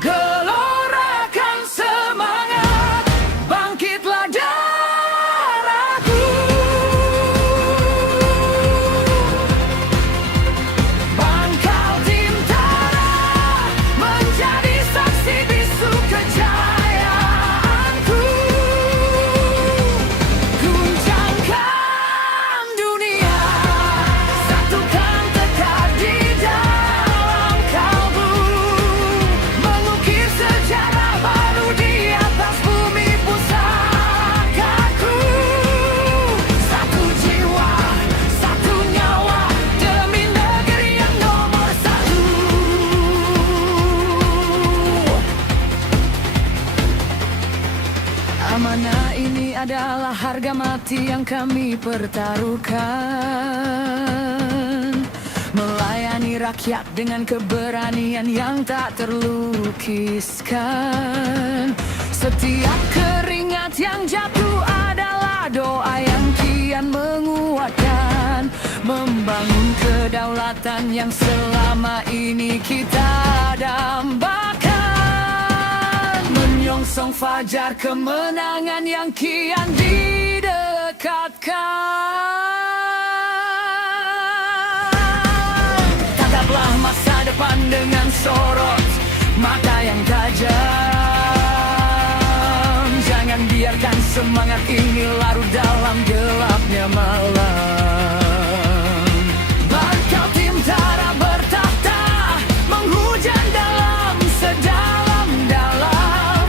Gelorakan semangat, bangkitlah darahku. Bangkal Tintara menjadi saksi bisu kejayaanku. Guncangkan dunia, satukan tekad di dalam kalbu, mengukir sejarah baru di atas bumi pusakaku. Satu jiwa, satu nyawa, demi negeri yang nomor satu. Amanah ini adalah harga mati yang kami pertaruhkan, melayani rakyat dengan keberanian yang tak terlukiskan. Setiap keringat yang jatuh adalah doa yang kian menguatkan, membangun kedaulatan yang selama ini kita dambakan, menyongsong fajar kemenangan yang kian didekatkan. Tataplah masa depan dengan sorot mata yang tajam, jangan biarkan semangat ini larut dalam gelapnya malam. Bangkal Tintara bertahta, menghujam dalam sedalam-dalam,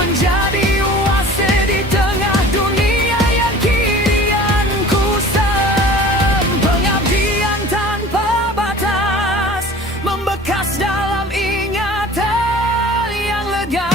menjadi oase di tengah dunia yang kian kusam. Pengabdian tanpa batas, membekas dalam ingatan yang lega.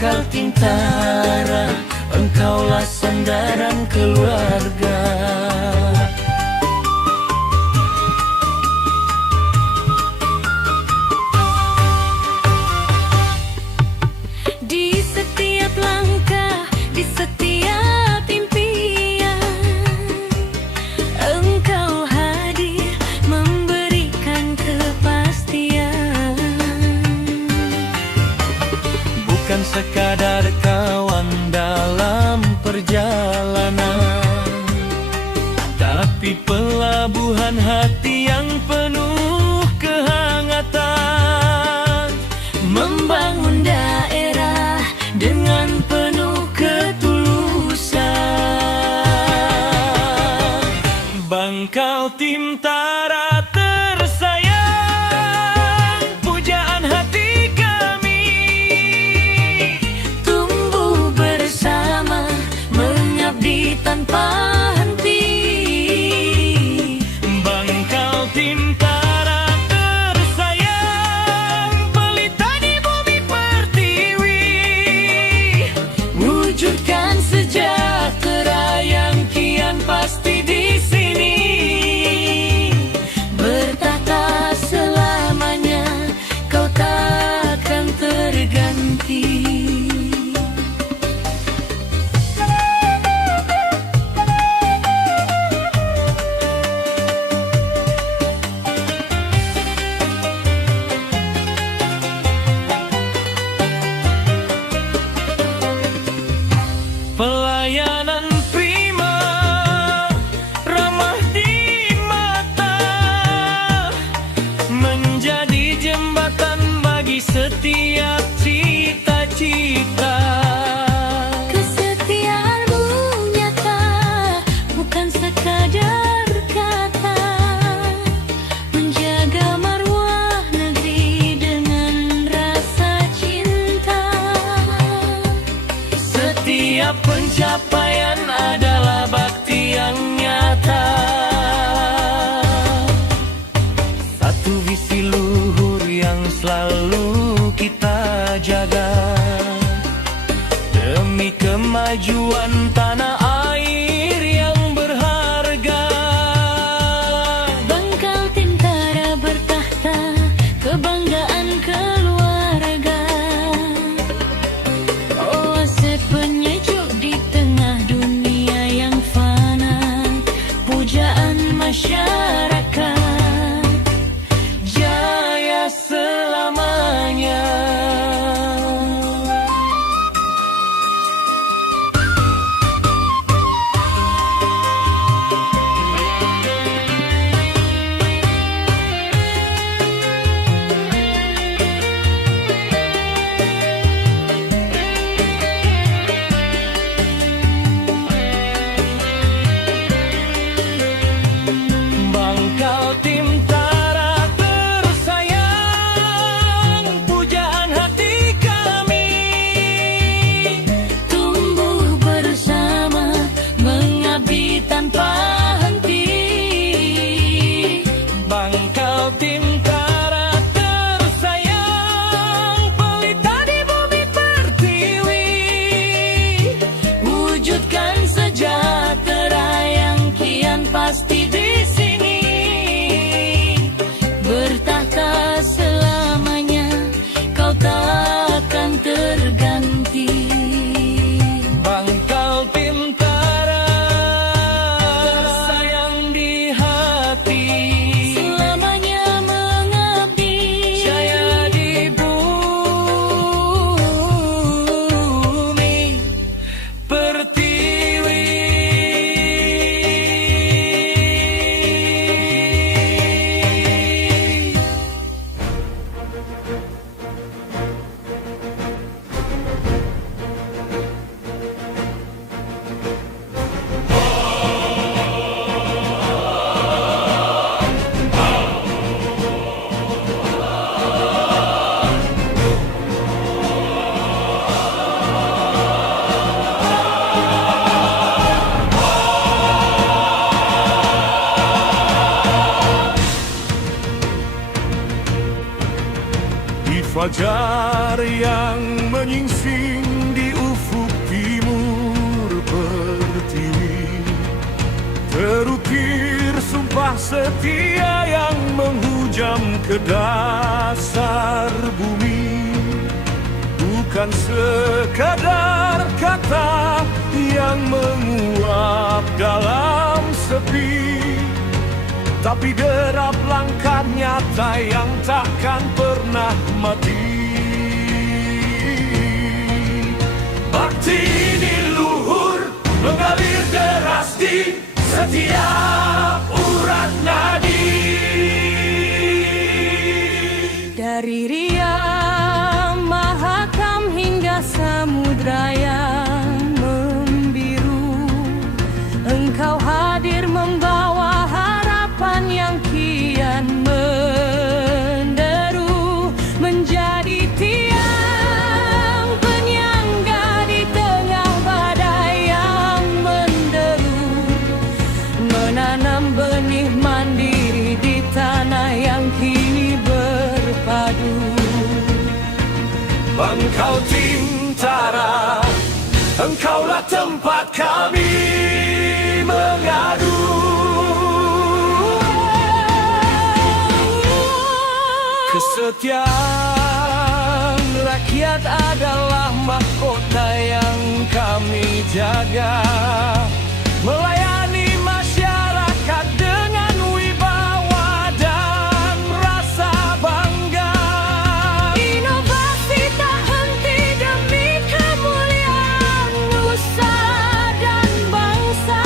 Bangkal Tintara, engkaulah sandaran keluarga. Di setiap langkah, di setiap impian, engkau hadir memberikan kepastian. Bukan sekadar kawan dalam perjalanan, tapi pelabuhan hati yang penuh kehangatan. Membangun daerah dengan penuh ketulusan. Bangkal Tintara tersayang, pujaan hati kami. Tumbuh bersama, mengabdi tanpa henti. Bangkal Tintara tersayang, pelita di bumi pertiwi. Wujudkan sejahtera yang kian pasti di sini. Bertahta selamanya, kau takkan terganti. Pelayanan prima, ramah di mata, menjadi jembatan bagi setiap cita-cita. Kesetiaanmu nyata, bukan sekadar kata. Menjaga marwah negeri dengan rasa cinta. Setiap pencapaian adalah bakti yang nyata. Satu visi luhur yang selalu kita jaga, demi kemajuan tanah air yang berharga. Bangkal Tintara bertahta, kebanggaan keluarga. Oase penyejuk di tengah dunia yang fana. Pujaan masyarakat, Jaya selamanya. Fajar yang menyingsing di ufuk timur pertiwi, terukir sumpah setia yang menghujam ke dasar bumi. Bukan sekadar kata yang menguap dalam sepi, tapi derap langkah nyata yang takkan pernah mati. Bakti ini luhur mengalir deras di setiap urat nadi. Dari Riau, Mahakam hingga samudra yang membiru, Engkau hadir membawa harapan yang kian menderu, menjadi tiang penyangga di tengah badai yang menderu, menanam benih mandiri di tanah yang kini berpadu. Bangkau Tintara, engkaulah tempat kami mengadu. Kesetiaan rakyat adalah mahkota yang kami jaga, melayani masyarakat dengan wibawa dan rasa bangga. Inovasi tak henti demi kemuliaan nusa dan bangsa,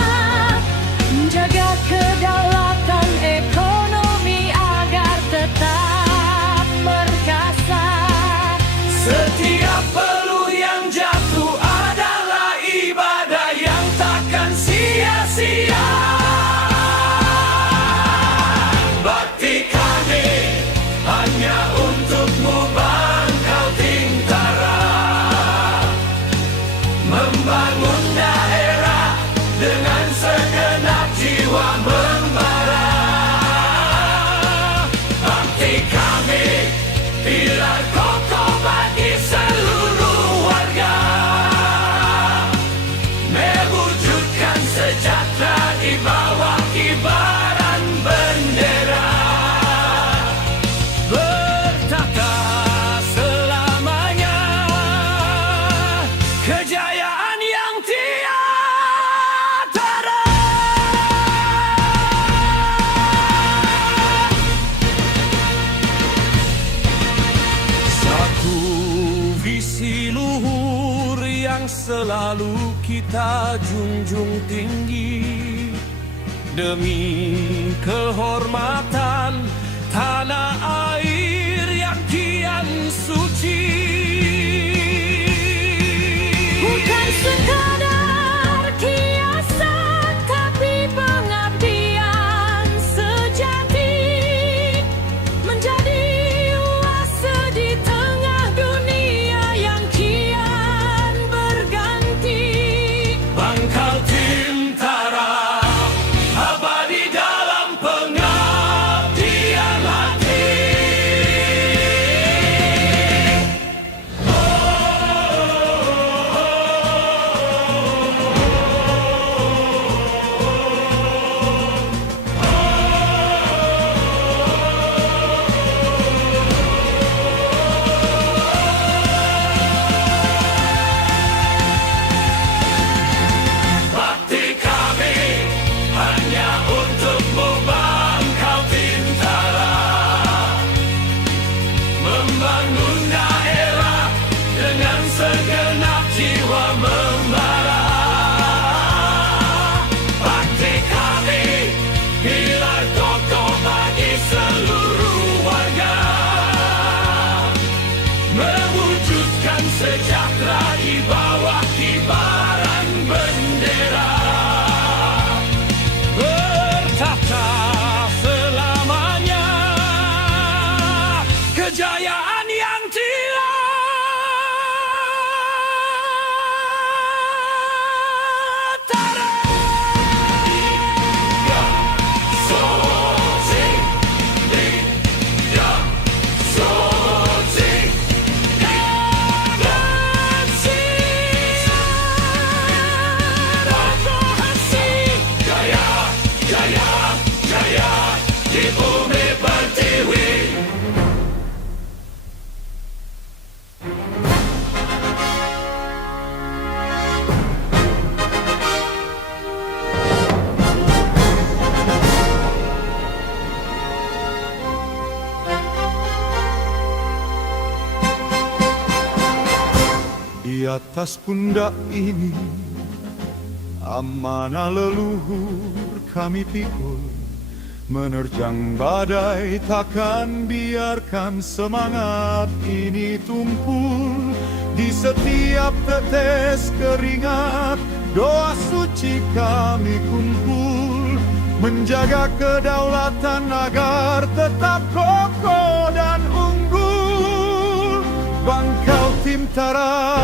menjaga kedaulatan ekonomi agar tetap perkasa. Setiap peluh yang jatuh adalah ibadah yang takkan sia-sia. Bakti kami hanya untukmu, Bangkau Tintara, membangun daerah dengan segenap jiwa membara. Bakti kami pilar kokoh bagi seluruh warga, mewujudkan sejahtera di bawah kibaran bendera, bertata selamanya kejayaan yang tiada. Satu visi luhur yang selalu kita junjung tinggi, demi kehormatan tanah air yang kian suci. Bukan sekadar kiasan, tapi pengabdian sejati, menjadi oase di tengah dunia yang kian berganti. Bangkau Tintara abadi dalam pengabdian hati. Di atas pundak ini amanah leluhur kami pikul. Menerjang badai takkan biarkan semangat ini tumpul. Di setiap tetes keringat doa suci kami kumpul. Menjaga kedaulatan agar tetap kokoh dan unggul. Bangkau Timtara,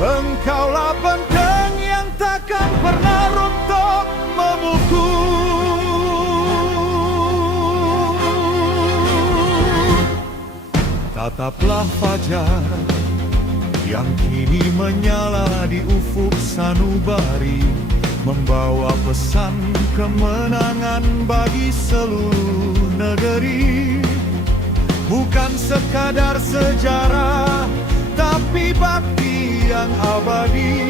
engkaulah benteng yang takkan pernah runtuh memukul. Tataplah fajar yang kini menyala di ufuk sanubari, membawa pesan kemenangan bagi seluruh negeri. Bukan sekadar sejarah, tapi bakti yang abadi,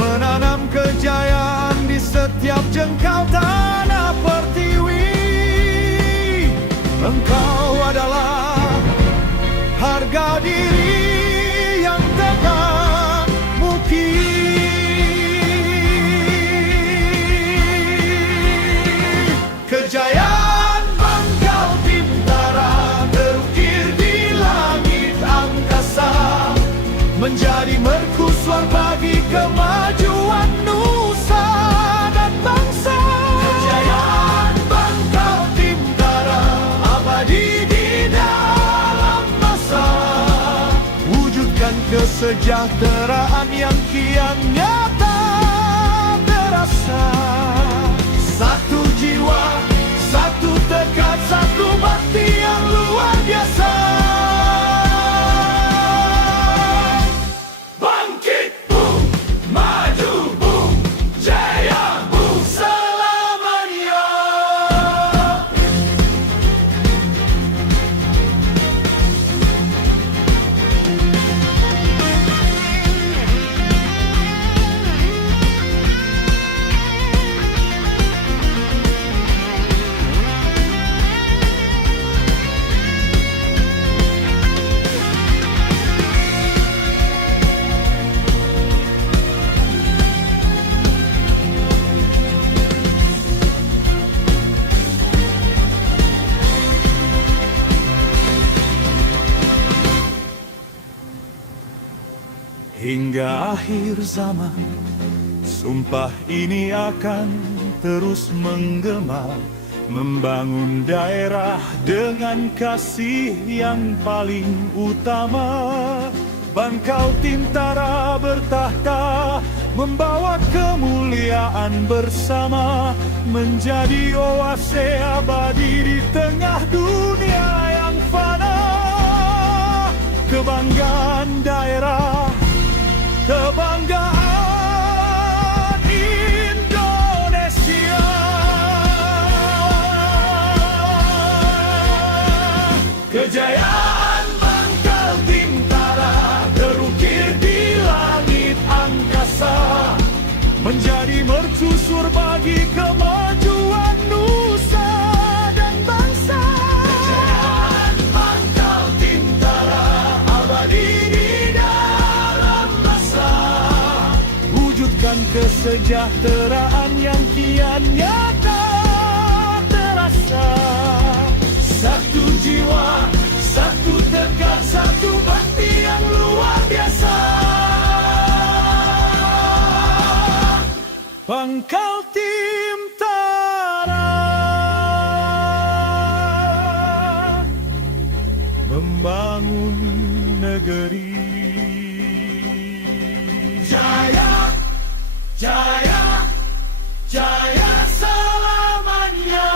menanam kejayaan di setiap jengkal tanah pertiwi. Engkau adalah harga diri yang tegar mukir. Kejayaan Bangkal Timtara terukir di langit angkasa, menjadi mercusuar bagi kemajuan nusa dan bangsa. Kejayaan Bangkal Timtara abadi di dalam masa, wujudkan kesejahteraan yang kian nyata terasa. Satu jiwa, satu tekad, satu bakti yang luar biasa. Bangkit Bung, maju Bung, jaya Bung selamanya. Hingga akhir zaman, sumpah ini akan terus menggema, membangun daerah dengan kasih yang paling utama. Bangkal Timtara bertahta, membawa kemuliaan bersama, menjadi oase abadi di tengah dunia yang fana. Kebanggaan daerah, kebanggaan Indonesia. Kejayaan Bangkal Timtara terukir di langit angkasa, menjadi mercusuar bagi kemajuan nusa dan bangsa. Kejayaan Bangkal Timtara abadi di dalam masa, wujudkan kesejahteraan yang kian nyata terasa. Satu jiwa, satu tekad, satu bakti yang luar biasa. Bangkal Timtara membangun negeri. Jaya, jaya, jaya selamanya.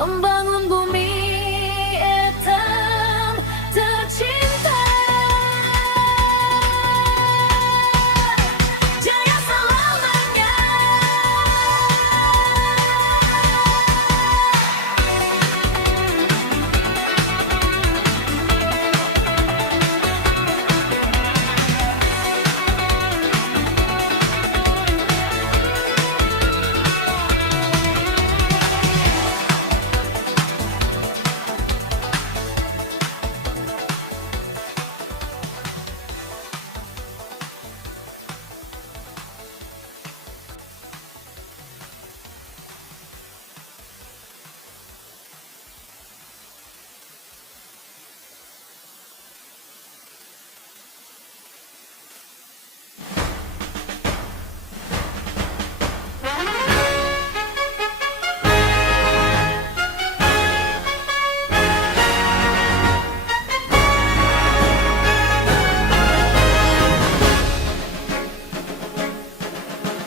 membangun bumi etam tercinta. Jaya selamanya.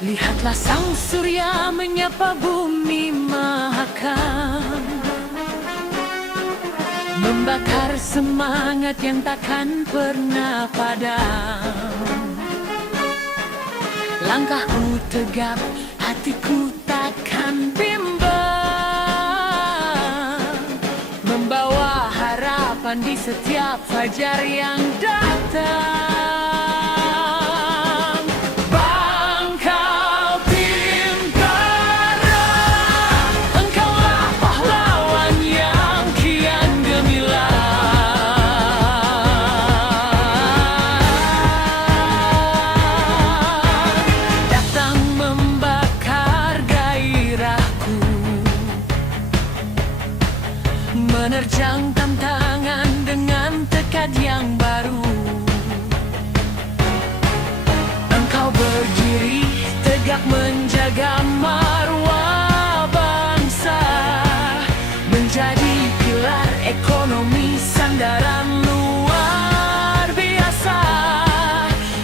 Lihatlah sang surya menyapa bumi mahakam, membakar semangat yang takkan pernah padam. Langkahku tegap, hatiku takkan bimbang, membawa harapan di setiap fajar yang datang. Menerjang tantangan dengan tekad yang baru. Engkau berdiri tegak menjaga marwah bangsa, menjadi pilar ekonomi sandaran luar biasa.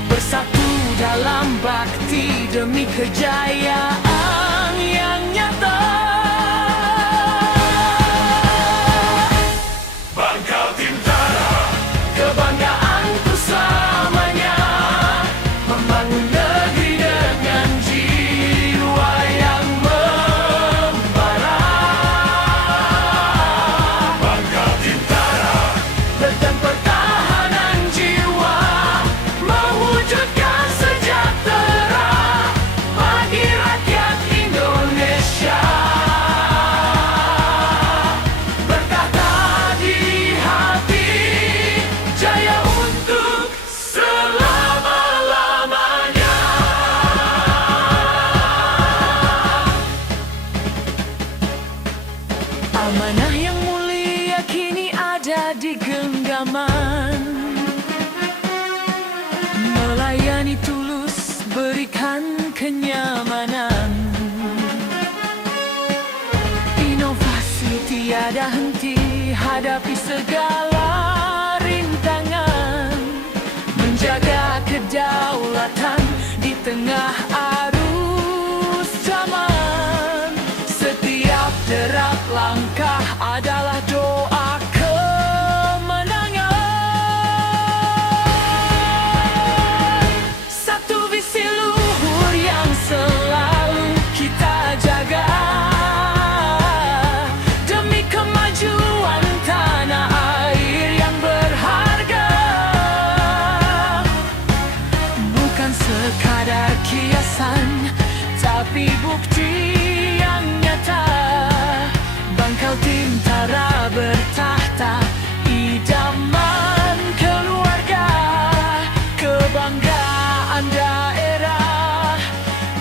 Bersatu dalam bakti demi kejayaan yang nyata. Kebanggaanku selamanya, membangun negeri dengan jiwa yang membara. Bangkal Bintara, Tentang pertahanan jiwa, mewujudkan sejahtera bagi rakyat Indonesia. Berkata di hati, jaya untuk selama-lamanya. Amanah yang mulia kini ada di genggaman, melayani tulus, berikan kenyamanan. Inovasi tiada henti, hadapi segala rintangan, menjaga kedaulatan di tengah arus zaman. Setiap derap langkah adalah doa kemenangan. Satu visi luhur yang selalu kita jaga, demi kemajuan tanah air yang berharga. Bukan sekadar kiasan, tapi bukti yang nyata. Bangkal Bintara bertahta, idaman keluarga, kebanggaan daerah,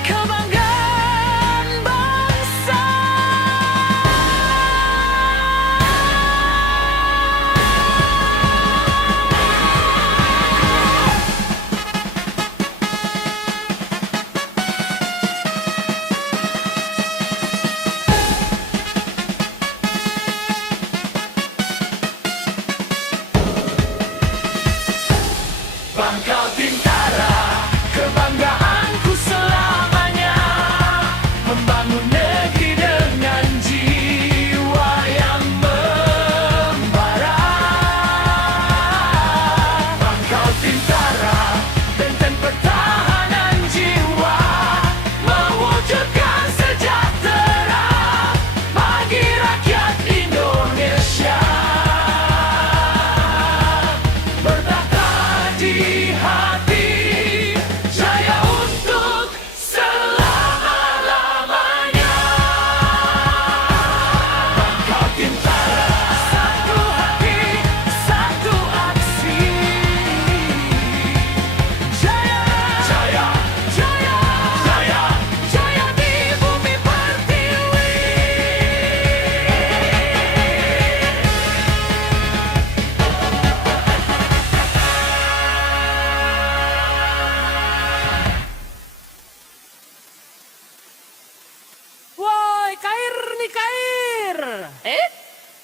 kebanggaan bangsa.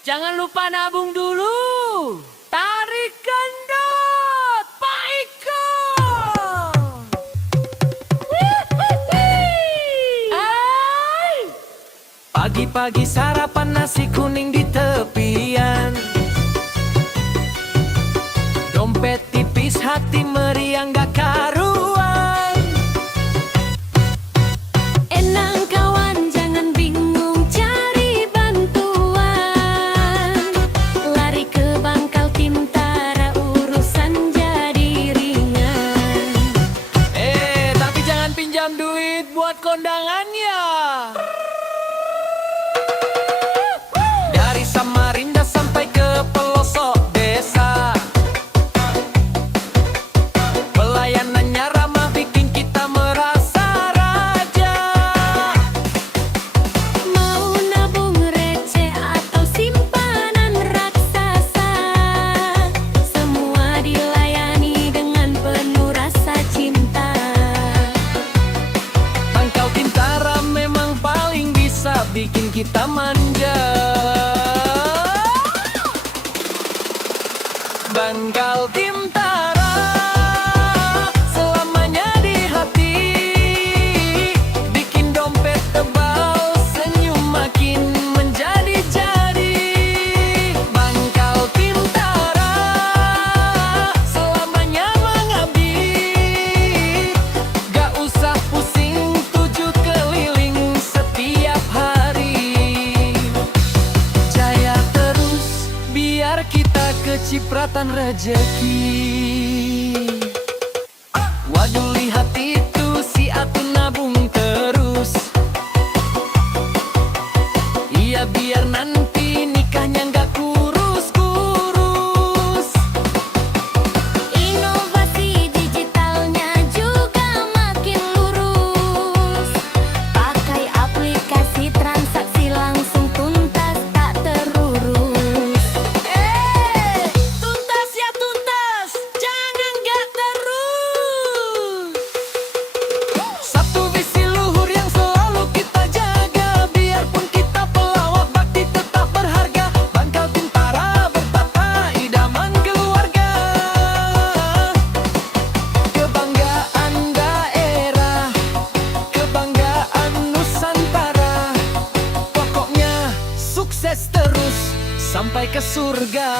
Jangan lupa nabung dulu. Tarik kendut, Pak Iko. Ay. Pagi-pagi sarapan nasi kuning di tepian. Dompet tipis, hati meriang gak karuan. Enang kawan, jangan bingung cari bantuan. Lari ke Bangkal Tintara, urusan jadi ringan. Tapi jangan pinjam duit buat kondangannya. Dari Samarinda sampai ke pelosok desa, pelayanannya ramah bikin kita merasa raja. Mau nabung receh atau simpanan raksasa, semua dilayani dengan penuh rasa cinta. Bangkal Tintara memang paling bisa bikin kita manja. Bangkal Tintara selamanya di hati, bikin dompet tebal, senyum makin menjadi-jadi. Bangkal Tintara selamanya mengabdi, gak usah pusing tujuh keliling setiap hari. Jaya terus biar kita kecipratan rejeki. Waduh, lihat itu si Atun nabung terus. Iya, biar nanti nikahnya nggak kurus-kurus. Inovasi digitalnya juga makin lurus. Pakai aplikasi transaksi langsung tuntas tak terurus. Tuntas ya tuntas, jangan gak terus. Satu visi luhur yang selalu kita jaga, biarpun kita pelawak bakti tetap berharga. Bangkal Tintara bertata idaman keluarga, kebanggaan daerah, kebanggaan Nusantara. Pokoknya sukses terus sampai ke surga.